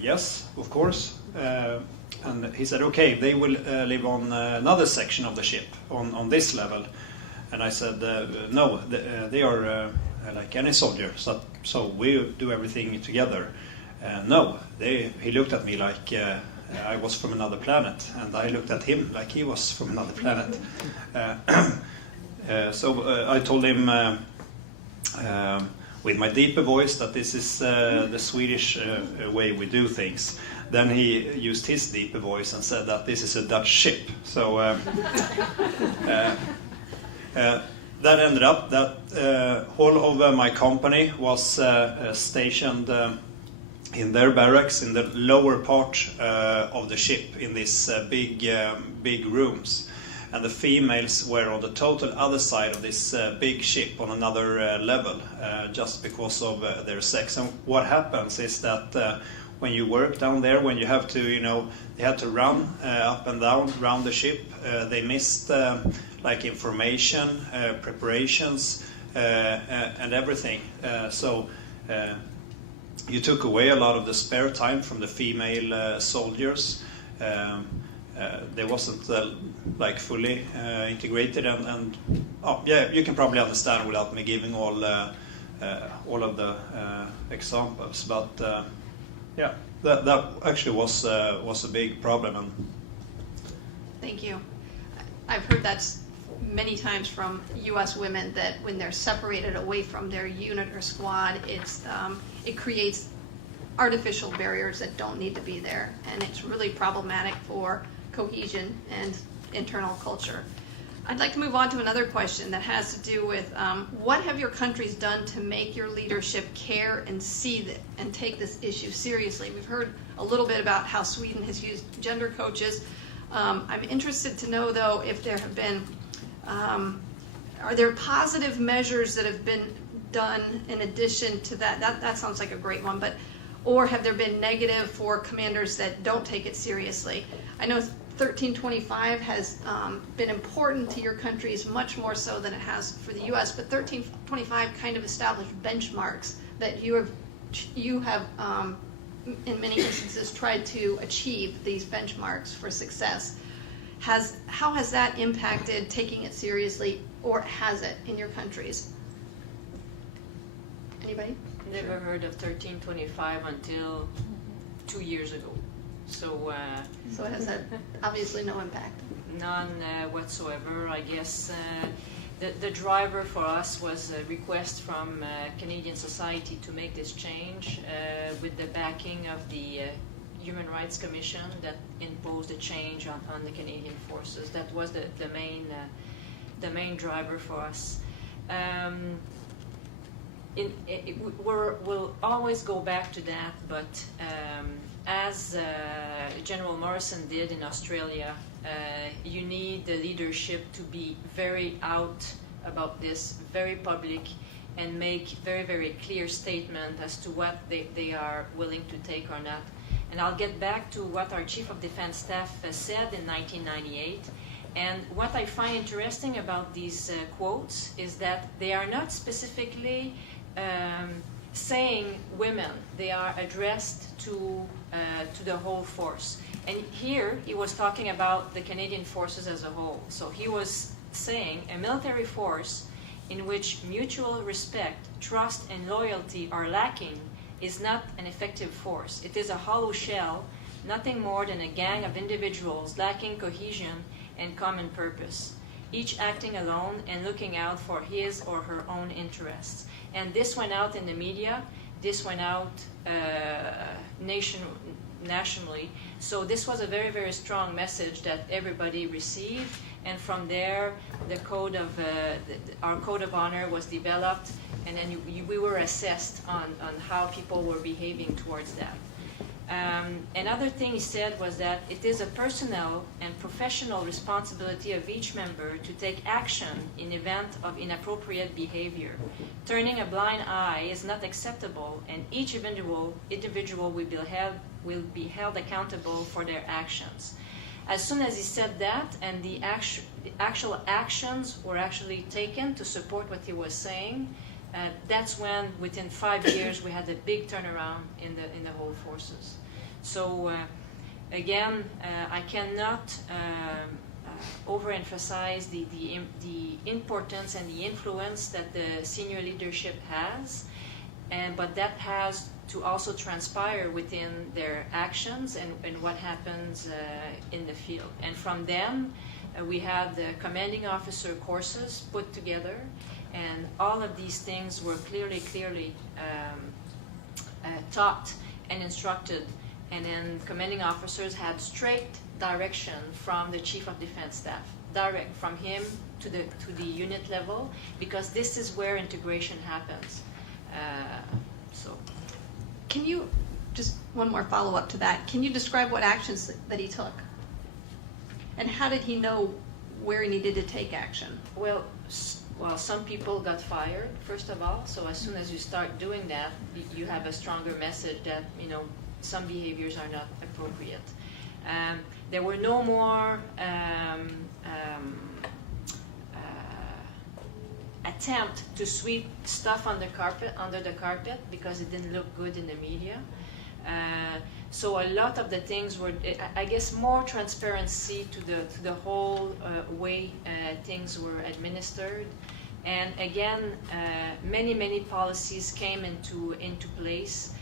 yes, of course. And he said, okay, they will live on another section of the ship, on this level. And I said, no, they are like any soldier, so we do everything together. No, he looked at me like I was from another planet, and I looked at him like he was from another planet. So I told him with my deeper voice that this is the Swedish way we do things. Then he used his deeper voice and said that this is a Dutch ship. So that ended up that all of my company was stationed in their barracks in the lower part of the ship in these big rooms. And the females were on the total other side of this big ship on another level, just because of their sex. And what happens is that when you work down there, when you have to, they had to run up and down around the ship, they missed like information, preparations, and everything. So you took away a lot of the spare time from the female soldiers. They wasn't like fully integrated, and you can probably understand without me giving all of the examples. But that actually was a big problem. And Thank you. I've heard that many times from U.S. women that when they're separated away from their unit or squad, it creates artificial barriers that don't need to be there, and it's really problematic for cohesion and internal culture. I'd like to move on to another question that has to do with what have your countries done to make your leadership care and see and take this issue seriously? We've heard a little bit about how Sweden has used gender coaches. I'm interested to know, though, if there have been, are there positive measures that have been done in addition to that? That sounds like a great one, or have there been negative for commanders that don't take it seriously? I know 1325 has been important to your countries much more so than it has for the U.S., but 1325 kind of established benchmarks that you have in many instances tried to achieve these benchmarks for success. How has that impacted taking it seriously, or has it in your countries? Anybody? Never heard of 1325 until 2 years ago. So it has had obviously no impact. None whatsoever. I guess the driver for us was a request from Canadian society to make this change with the backing of the Human Rights Commission that imposed a change on the Canadian forces. That was the main driver for us. We'll always go back to that, but as General Morrison did in Australia, you need the leadership to be very out about this, very public, and make very, very clear statement as to what they are willing to take or not. And I'll get back to what our Chief of Defense Staff said in 1998. And what I find interesting about these quotes is that they are not specifically saying women. They are addressed to the whole force. And here he was talking about the Canadian forces as a whole. So he was saying a military force in which mutual respect, trust, and loyalty are lacking is not an effective force. It is a hollow shell, nothing more than a gang of individuals lacking cohesion and common purpose, each acting alone and looking out for his or her own interests. And this went out in the media, this went out nationally. So this was a very, very strong message that everybody received, and from there the code of our code of honor was developed, and then we were assessed on how people were behaving towards that. Another thing he said was that it is a personal and professional responsibility of each member to take action in event of inappropriate behavior. Turning a blind eye is not acceptable, and each individual will be held accountable for their actions. As soon as he said that, and the actual actions were actually taken to support what he was saying, that's when, within 5 years, we had a big turnaround in the whole forces. So, again, I cannot overemphasize the importance and the influence that the senior leadership has, but that has to also transpire within their actions and what happens in the field. And from them, we have the commanding officer courses put together, and all of these things were clearly taught and instructed, and then commanding officers had straight direction from the Chief of Defense Staff, direct from him to the unit level, because this is where integration happens. Can you, just one more follow-up to that, can you describe what actions that he took? And how did he know where he needed to take action? Well, some people got fired, first of all, so as soon as you start doing that, you have a stronger message that, some behaviors are not appropriate. There were no more attempt to sweep stuff under the carpet because it didn't look good in the media. So a lot of the things were, I guess, more transparency to the whole way things were administered. And again, many policies came into place.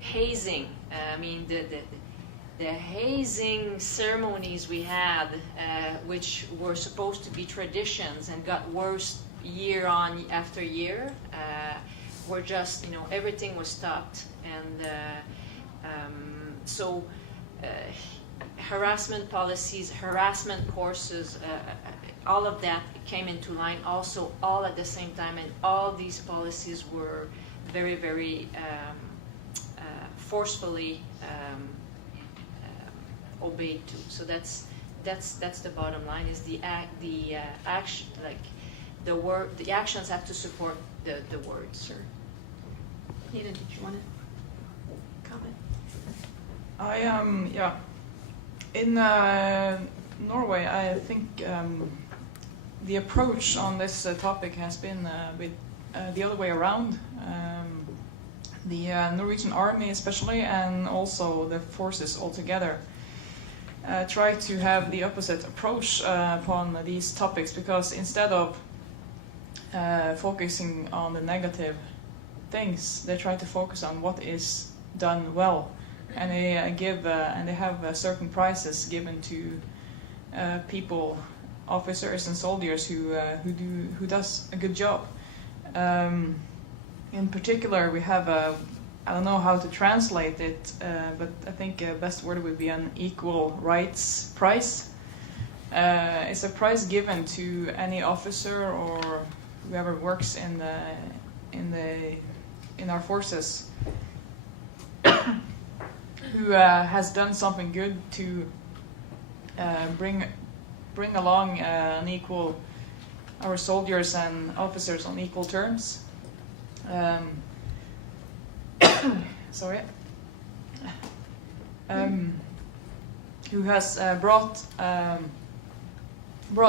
Hazing, the hazing ceremonies we had, which were supposed to be traditions and got worse year on after year, were just, everything was stopped. And so harassment policies, harassment courses, all of that came into line also all at the same time, and all these policies were very, very forcefully obeyed to. So that's the bottom line. Is the action, like the actions have to support the words. Sure. Nina, did you want to comment? In Norway, I think the approach on this topic has been the other way around. The Norwegian army especially, and also the forces altogether, try to have the opposite approach upon these topics, because instead of focusing on the negative things, they try to focus on what is done well, and they have certain prizes given to people, officers and soldiers who does a good job. In particular, we have I don't know how to translate it, but I think best word would be an equal rights prize. It's a prize given to any officer or whoever works in our forces who has done something good to bring along our soldiers and officers on equal terms. Who has brought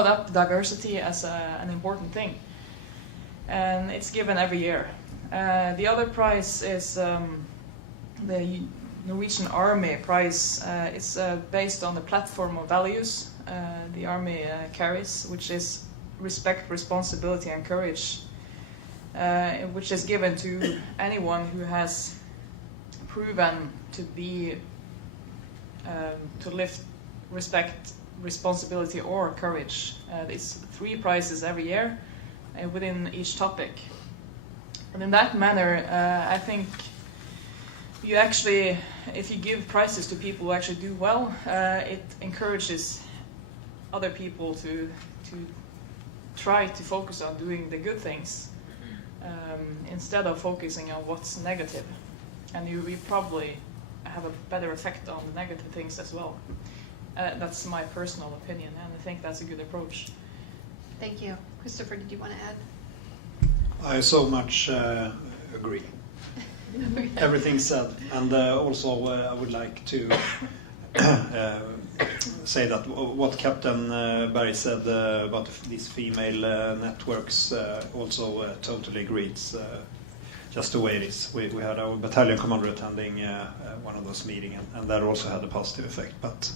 up diversity as an important thing, and it's given every year. The other prize is the Norwegian Army prize. It's based on the platform of values the Army carries, which is respect, responsibility, and courage, which is given to anyone who has proven to be to lift respect, responsibility, or courage. It's 3 prizes every year within each topic. And in that manner, I think you actually, if you give prizes to people who actually do well, it encourages other people to try to focus on doing the good things instead of focusing on what's negative. And you probably have a better effect on the negative things as well. That's my personal opinion, and I think that's a good approach. Thank you. Christopher, did you want to add? I so much agree. Everything said, and also I would like to say that what Captain Berg said about these female networks also totally agree. It's just the way it is. We had our battalion commander attending one of those meetings, and that also had a positive effect. But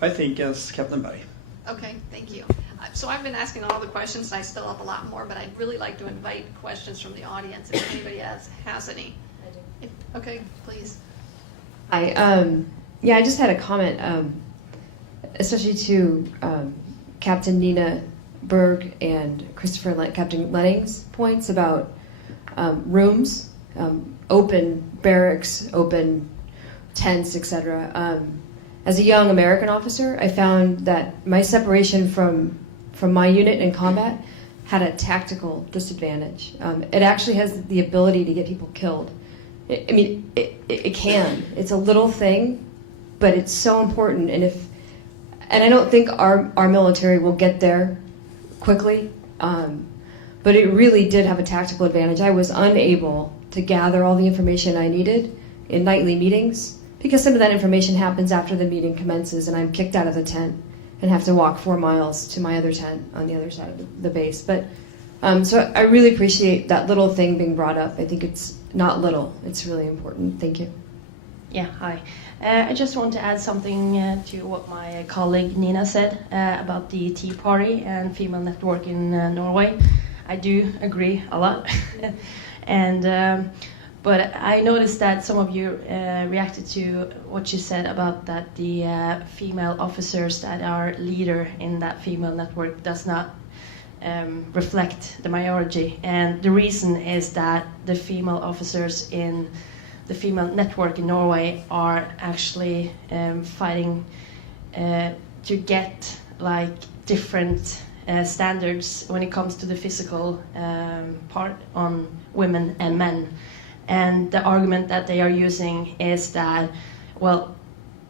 I think as Captain Berg. Okay, thank you. So I've been asking all the questions, and I still have a lot more, but I'd really like to invite questions from the audience if anybody has any. I do. Okay, please. Hi. I just had a comment, especially to Captain Nina Berg and Captain Lenning's points about rooms, open barracks, open tents, etc. As a young American officer, I found that my separation from my unit in combat had a tactical disadvantage. It actually has the ability to get people killed. It can. It's a little thing, but it's so important. And I don't think our military will get there quickly, but it really did have a tactical advantage. I was unable to gather all the information I needed in nightly meetings because some of that information happens after the meeting commences and I'm kicked out of the tent and have to walk 4 miles to my other tent on the other side of the base. But so I really appreciate that little thing being brought up. I think it's not little. It's really important. Thank you. Yeah, hi. I just want to add something to what my colleague Nina said about the Tea Party and female network in Norway. I do agree a lot. But I noticed that some of you reacted to what you said about that the female officers that are leader in that female network does not reflect the majority. And the reason is that the female officers in the female network in Norway are actually fighting to get like different standards when it comes to the physical part on women and men. And the argument that they are using is that, well,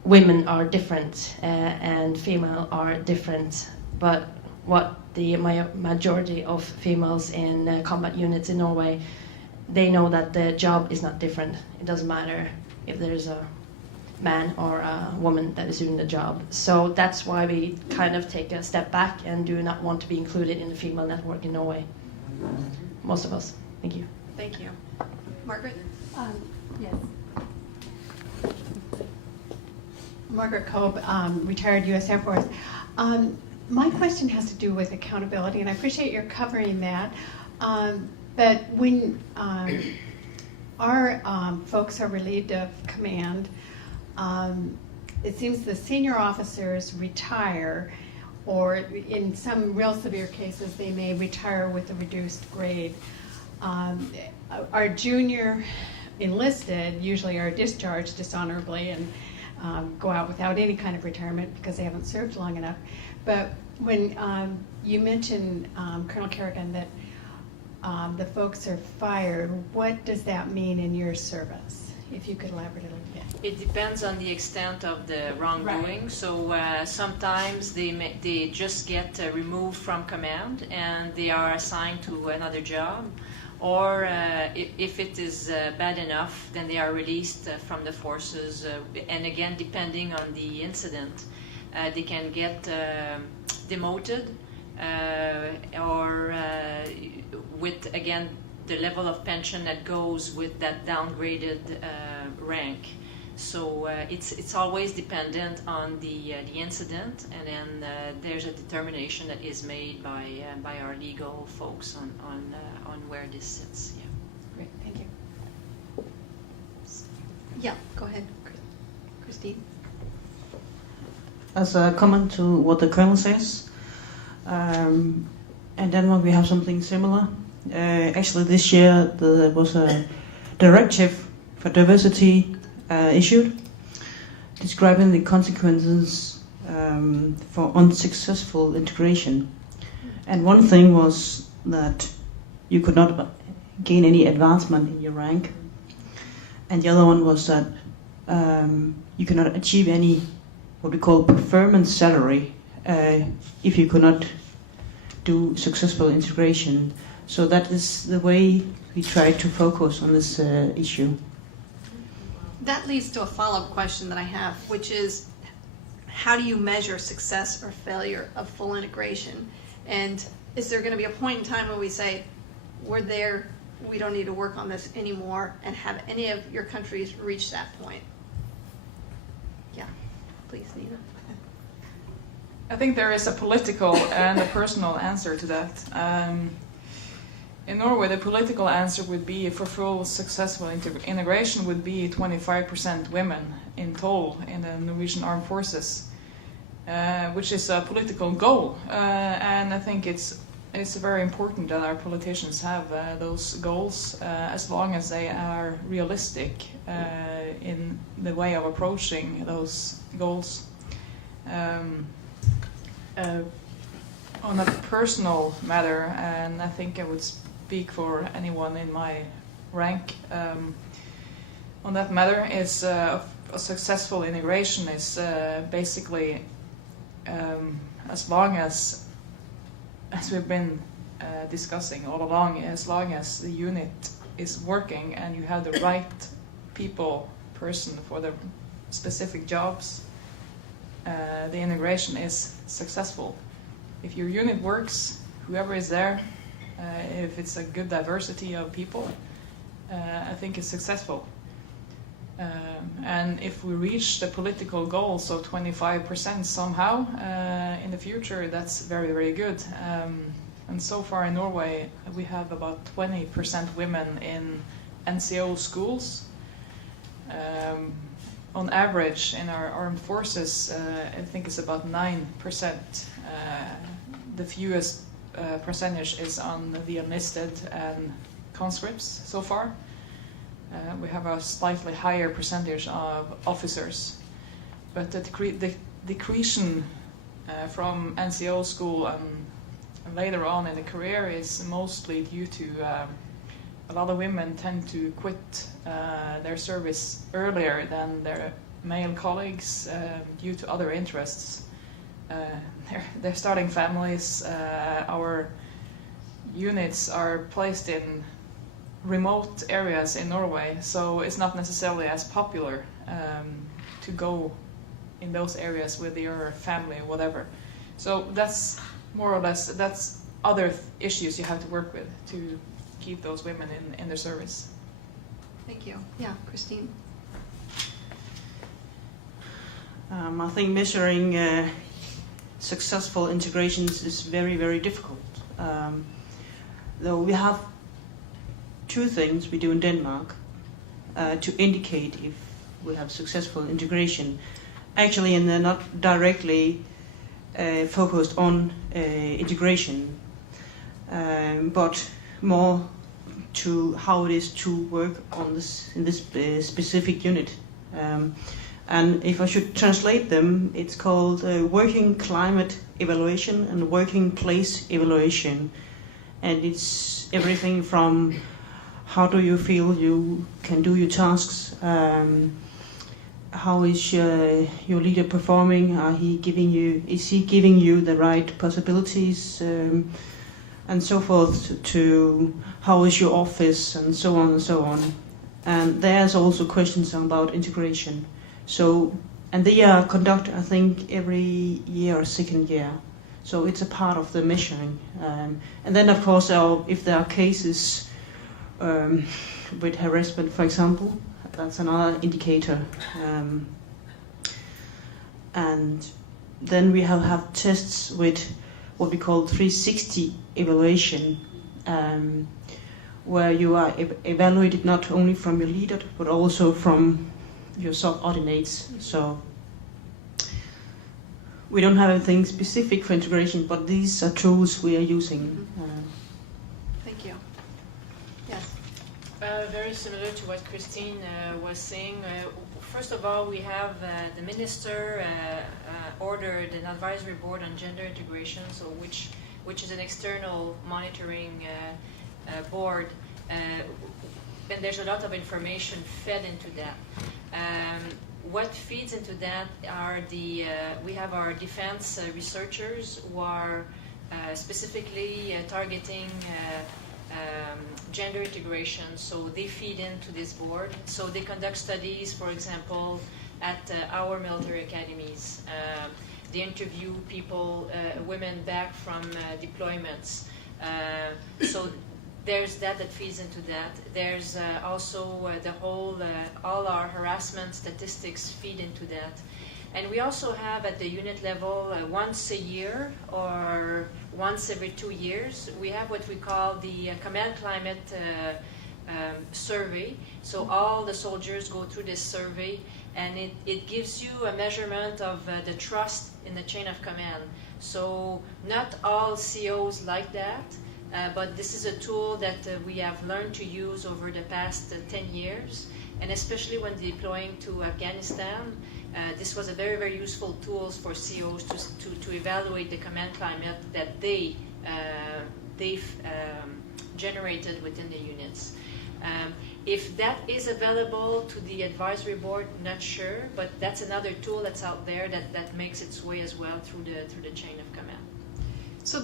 women are different and female are different, but what the majority of females in combat units in Norway, they know that the job is not different. It doesn't matter if there's a man or a woman that is doing the job. So that's why we kind of take a step back and do not want to be included in the female network in Norway. Most of us. Thank you. Thank you. Margaret? Yes. Margaret Cope, retired U.S. Air Force. My question has to do with accountability, and I appreciate your covering that. But when our folks are relieved of command, it seems the senior officers retire, or in some real severe cases, they may retire with a reduced grade. Our junior enlisted usually are discharged dishonorably and go out without any kind of retirement because they haven't served long enough. But when you mentioned, Colonel Kerrigan, that the folks are fired, what does that mean in your service? If you could elaborate a little bit. It depends on the extent of the wrongdoing. Right. So sometimes they just get removed from command and they are assigned to another job. Or if it is bad enough, then they are released from the forces. And again, depending on the incident, they can get demoted or with, again, the level of pension that goes with that downgraded rank. So it's always dependent on the incident, and then there's a determination that is made by our legal folks on where this sits. Yeah. Great, thank you. Yeah, go ahead, Christine. As a comment to what the colonel says, in Denmark we have something similar. Actually, this year there was a directive for Diversity issued, describing the consequences for unsuccessful integration. And one thing was that you could not gain any advancement in your rank. And the other one was that you cannot achieve any what we call performance salary if you could not do successful integration. So that is the way we try to focus on this issue. That leads to a follow-up question that I have, which is, how do you measure success or failure of full integration? And is there going to be a point in time where we say, we're there, we don't need to work on this anymore, and have any of your countries reached that point? Yeah, please, Nina. I think there is a political and a personal answer to that. In Norway, the political answer would be, for full successful integration, would be 25% women in total in the Norwegian Armed Forces, which is a political goal. And I think it's very important that our politicians have those goals, as long as they are realistic in the way of approaching those goals. On a personal matter, and I think I would speak for anyone in my rank on that matter, is a successful integration is basically as long as we've been discussing all along, as long as the unit is working and you have the right person for the specific jobs, the integration is successful. If your unit works, whoever is there, if it's a good diversity of people, I think it's successful. And if we reach the political goals of 25% somehow in the future, that's very, very good. And so far in Norway, we have about 20% women in NCO schools. On average, in our armed forces, I think it's about 9%. The fewest percentage is on the enlisted and conscripts so far. We have a slightly higher percentage of officers, but the decretion from NCO school and later on in the career is mostly due to a lot of women tend to quit their service earlier than their male colleagues due to other interests. They're starting families. Our units are placed in remote areas in Norway, so it's not necessarily as popular to go in those areas with your family or whatever. So that's more or less, that's other issues you have to work with to keep those women in their service. Thank you. Yeah, Christine. I think measuring successful integrations is very, very difficult. Though we have two things we do in Denmark to indicate if we have successful integration. Actually, and they're not directly focused on integration, but more to how it is to work on in this specific unit. And if I should translate them, it's called working climate evaluation and working place evaluation. And it's everything from how do you feel you can do your tasks, how is your leader performing, is he giving you the right possibilities, and so forth, to how is your office, and so on and so on. And there's also questions about integration. So, and they are conducted, I think, every year or second year. So it's a part of the measuring. And then, of course, if there are cases with harassment, for example, that's another indicator. And then we have tests with what we call 360 evaluation, where you are evaluated not only from your leader, but also from your subordinates. So we don't have anything specific for integration, but these are tools we are using. Thank you. Yes. Very similar to what Christine was saying. First of all, we have the minister ordered an advisory board on gender integration, so which is an external monitoring board, and there's a lot of information fed into that. What feeds into that are we have our defense researchers who are specifically targeting gender integration, so they feed into this board. So they conduct studies, for example, at our military academies. They interview people, women back from deployments. So there's that feeds into that. There's also the whole, all our harassment statistics feed into that. And we also have at the unit level, once a year or once every 2 years, we have what we call the command climate survey. So all the soldiers go through this survey, and it gives you a measurement of the trust in the chain of command. So not all COs like that, but this is a tool that we have learned to use over the past 10 years, and especially when deploying to Afghanistan. This was a very, very useful tool for COs to evaluate the command climate that they've generated within the units. If that is available to the advisory board, not sure, but that's another tool that's out there that makes its way as well through the chain of command. So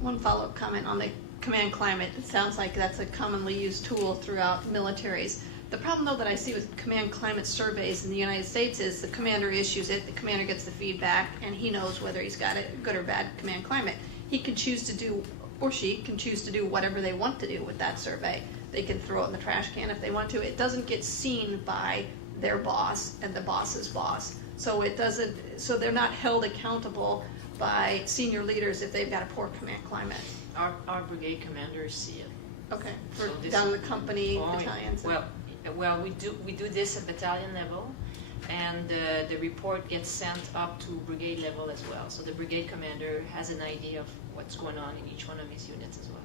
one follow-up comment on the command climate. It sounds like that's a commonly used tool throughout militaries. The problem, though, that I see with command climate surveys in the United States is the commander issues it, the commander gets the feedback, and he knows whether he's got a good or bad command climate. He can choose to do, or she can choose to do whatever they want to do with that survey. They can throw it in the trash can if they want to. It doesn't get seen by their boss and the boss's boss. So it doesn't. So they're not held accountable by senior leaders if they've got a poor command climate. Our brigade commanders see it. Okay, for So down the company, battalions. Well, we do this at battalion level, and the report gets sent up to brigade level as well. So the brigade commander has an idea of what's going on in each one of his units as well.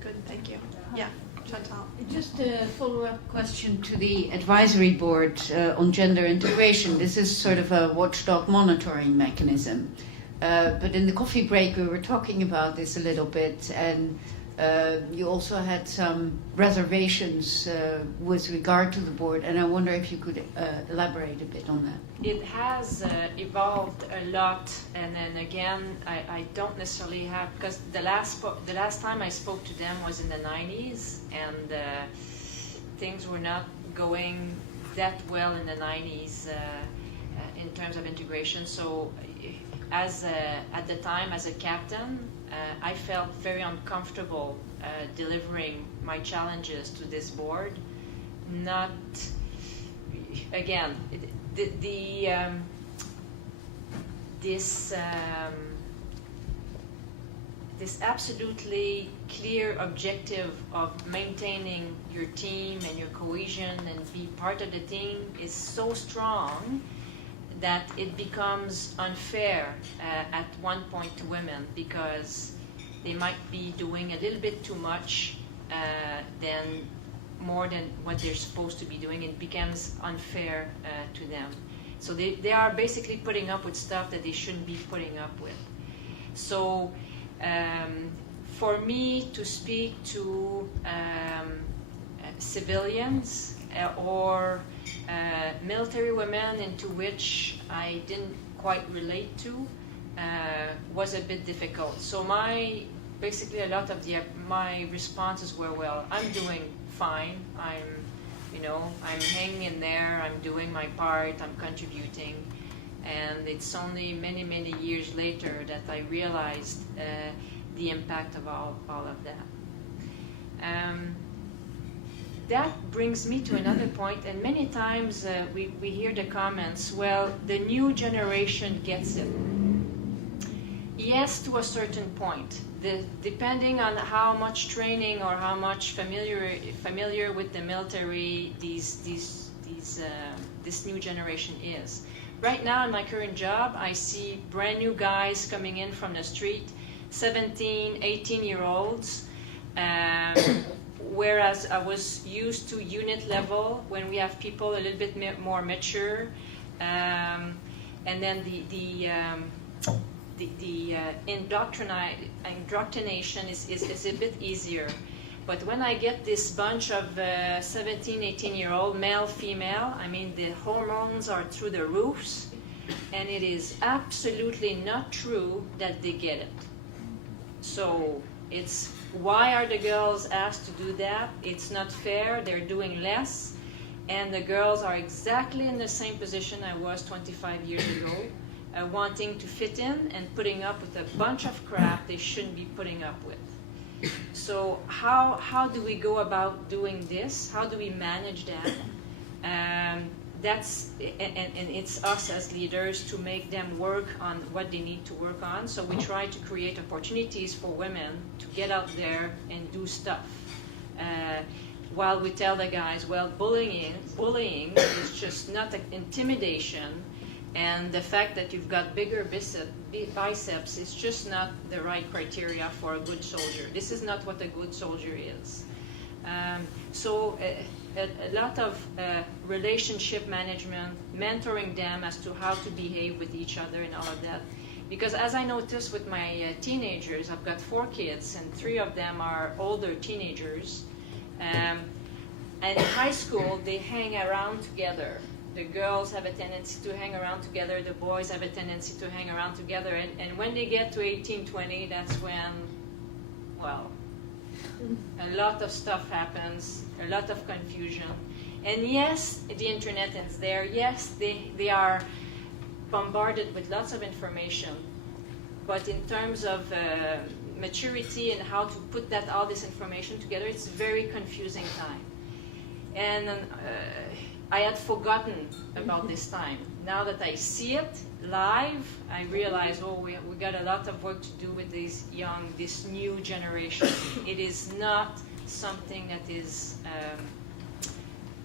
Good, thank you. Yeah, Chantal. Just a follow-up question to the advisory board on gender integration. This is sort of a watchdog monitoring mechanism. But in the coffee break, we were talking about this a little bit, and you also had some reservations with regard to the board, and I wonder if you could elaborate a bit on that. It has evolved a lot, and then again, I don't necessarily have, because the last time I spoke to them was in the 90s, and things were not going that well in the 90s in terms of integration. So, at the time, as a captain, I felt very uncomfortable delivering my challenges to this board. Not, again, this absolutely clear objective of maintaining your team and your cohesion and be part of the team is so strong that it becomes unfair at one point to women, because they might be doing a little bit too much more than what they're supposed to be doing. It becomes unfair to them. So they are basically putting up with stuff that they shouldn't be putting up with. So for me to speak to civilians or military women into which I didn't quite relate to was a bit difficult. So basically a lot of my responses were, well, I'm doing fine. I'm hanging in there. I'm doing my part. I'm contributing. And it's only many, many years later that I realized the impact of all of that. That brings me to another point, and many times we hear the comments, well, the new generation gets it. Yes, to a certain point. Depending on how much training or how much familiar with the military this new generation is. Right now in my current job, I see brand new guys coming in from the street, 17, 18-year-olds, whereas I was used to unit level when we have people a little bit more mature, and then the indoctrination is a bit easier. But when I get this bunch of 17, 18-year-old male, female, I mean, the hormones are through the roofs, and it is absolutely not true that they get it. So it's, why are the girls asked to do that? It's not fair, they're doing less, and the girls are exactly in the same position I was 25 years ago, wanting to fit in and putting up with a bunch of crap they shouldn't be putting up with. So how do we go about doing this? How do we manage that? And it's us as leaders to make them work on what they need to work on. So we try to create opportunities for women to get out there and do stuff. While we tell the guys, well, bullying is just not intimidation, and the fact that you've got bigger biceps is just not the right criteria for a good soldier. This is not what a good soldier is. So a lot of relationship management, mentoring them as to how to behave with each other and all of that. Because as I noticed with my teenagers, I've got 4 kids and 3 of them are older teenagers. And in high school, they hang around together. The girls have a tendency to hang around together, the boys have a tendency to hang around together, and when they get to 18, 20, that's when, well, a lot of stuff happens, a lot of confusion. And yes, the internet is there, yes, they are bombarded with lots of information, but in terms of maturity and how to put all this information together, it's a very confusing time. And I had forgotten about this time. Now that I see it live, I realize, oh, we got a lot of work to do with this new generation. It is not something that is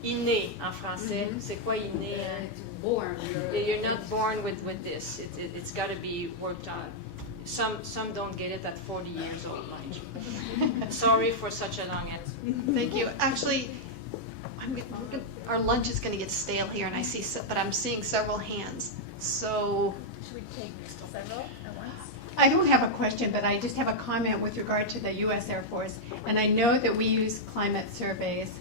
inné en français. C'est quoi inné? Born. You're not born with this. It's got to be worked on. Some don't get it at 40 years old, mind you. Sorry for such a long answer. Thank you. Actually, our lunch is going to get stale here, and but I'm seeing several hands. So, should we take several at once? I don't have a question, but I just have a comment with regard to the U.S. Air Force. And I know that we use climate surveys,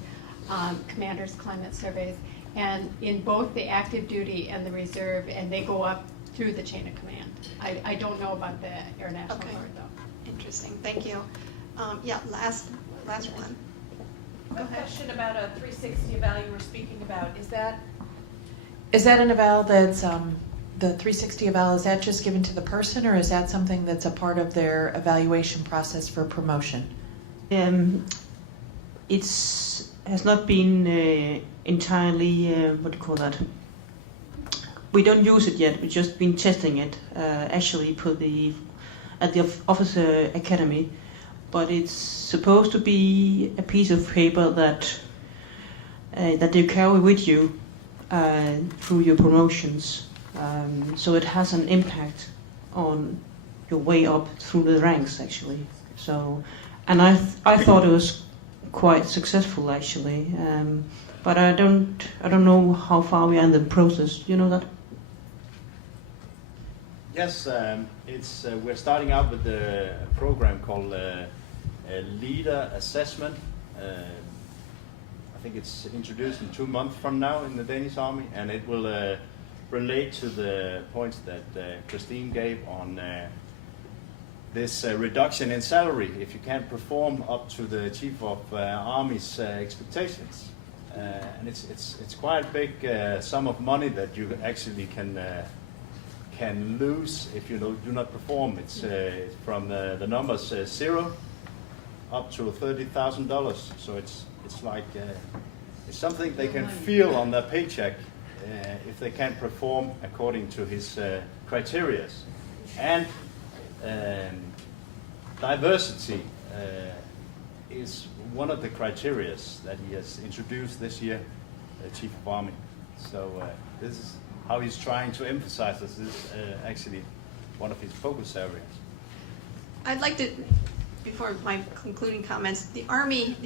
commanders' climate surveys, and in both the active duty and the reserve, and they go up through the chain of command. I don't know about the Air National Guard, though. Interesting. Thank you. Yeah, last one. A question about a 360 eval you were speaking about. Is that an eval that's the 360 eval? Is that just given to the person, or is that something that's a part of their evaluation process for promotion? It has not been entirely what do you call that? We don't use it yet. We've just been testing it. Actually, at the officer academy. But it's supposed to be a piece of paper that you carry with you through your promotions. So it has an impact on your way up through the ranks, actually. So, and I thought it was quite successful, actually. But I don't know how far we are in the process. Do you know that? Yes, we're starting out with a program called Leader Assessment. I think it's introduced in 2 months from now in the Danish Army, and it will relate to the points that Christine gave on this reduction in salary if you can't perform up to the Chief of Army's expectations. And it's quite a big sum of money that you actually can lose if you do not perform. It's from the numbers 0 up to $30,000. So it's like it's something they can feel on their paycheck if they can't perform according to his criteria. And diversity is one of the criteria that he has introduced this year, Chief of Army. So this is how he's trying to emphasize this. This is actually one of his focus areas. I'd like to before my concluding comments, the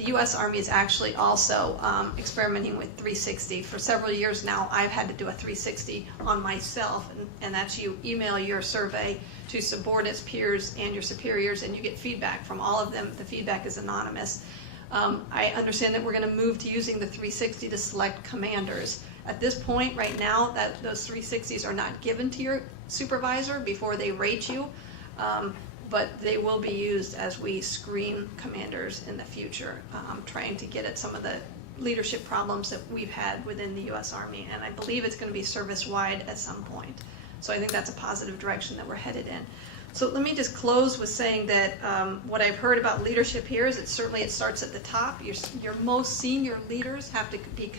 U.S. Army is actually also experimenting with 360. For several years now, I've had to do a 360 on myself, and that's you email your survey to subordinates, peers, and your superiors, and you get feedback from all of them. The feedback is anonymous. I understand that we're going to move to using the 360 to select commanders. At this point, right now, that those 360s are not given to your supervisor before they rate you, but they will be used as we screen commanders in the future, trying to get at some of the leadership problems that we've had within the U.S. Army, and I believe it's going to be service-wide at some point. So I think that's a positive direction that we're headed in. So let me just close with saying that what I've heard about leadership here is it starts at the top. Your most senior leaders have to be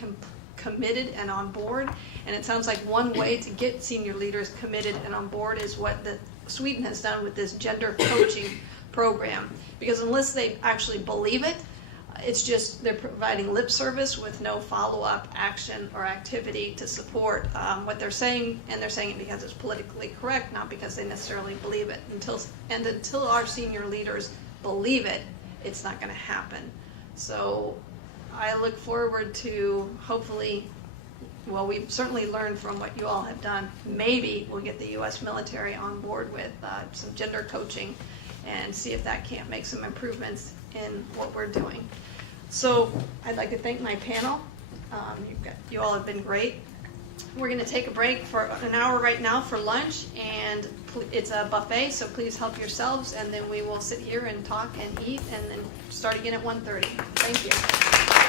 committed and on board, and it sounds like one way to get senior leaders committed and on board is what Sweden has done with this gender coaching program, because unless they actually believe it, it's just they're providing lip service with no follow-up action or activity to support what they're saying, and they're saying it because it's politically correct, not because they necessarily believe it. Until our senior leaders believe it, it's not going to happen. So I look forward to hopefully, well, we've certainly learned from what you all have done. Maybe we'll get the U.S. military on board with some gender coaching and see if that can't make some improvements in what we're doing. So I'd like to thank my panel. You all have been great. We're going to take a break for an hour right now for lunch, and it's a buffet, so please help yourselves, and then we will sit here and talk and eat and then start again at 1:30. Thank you.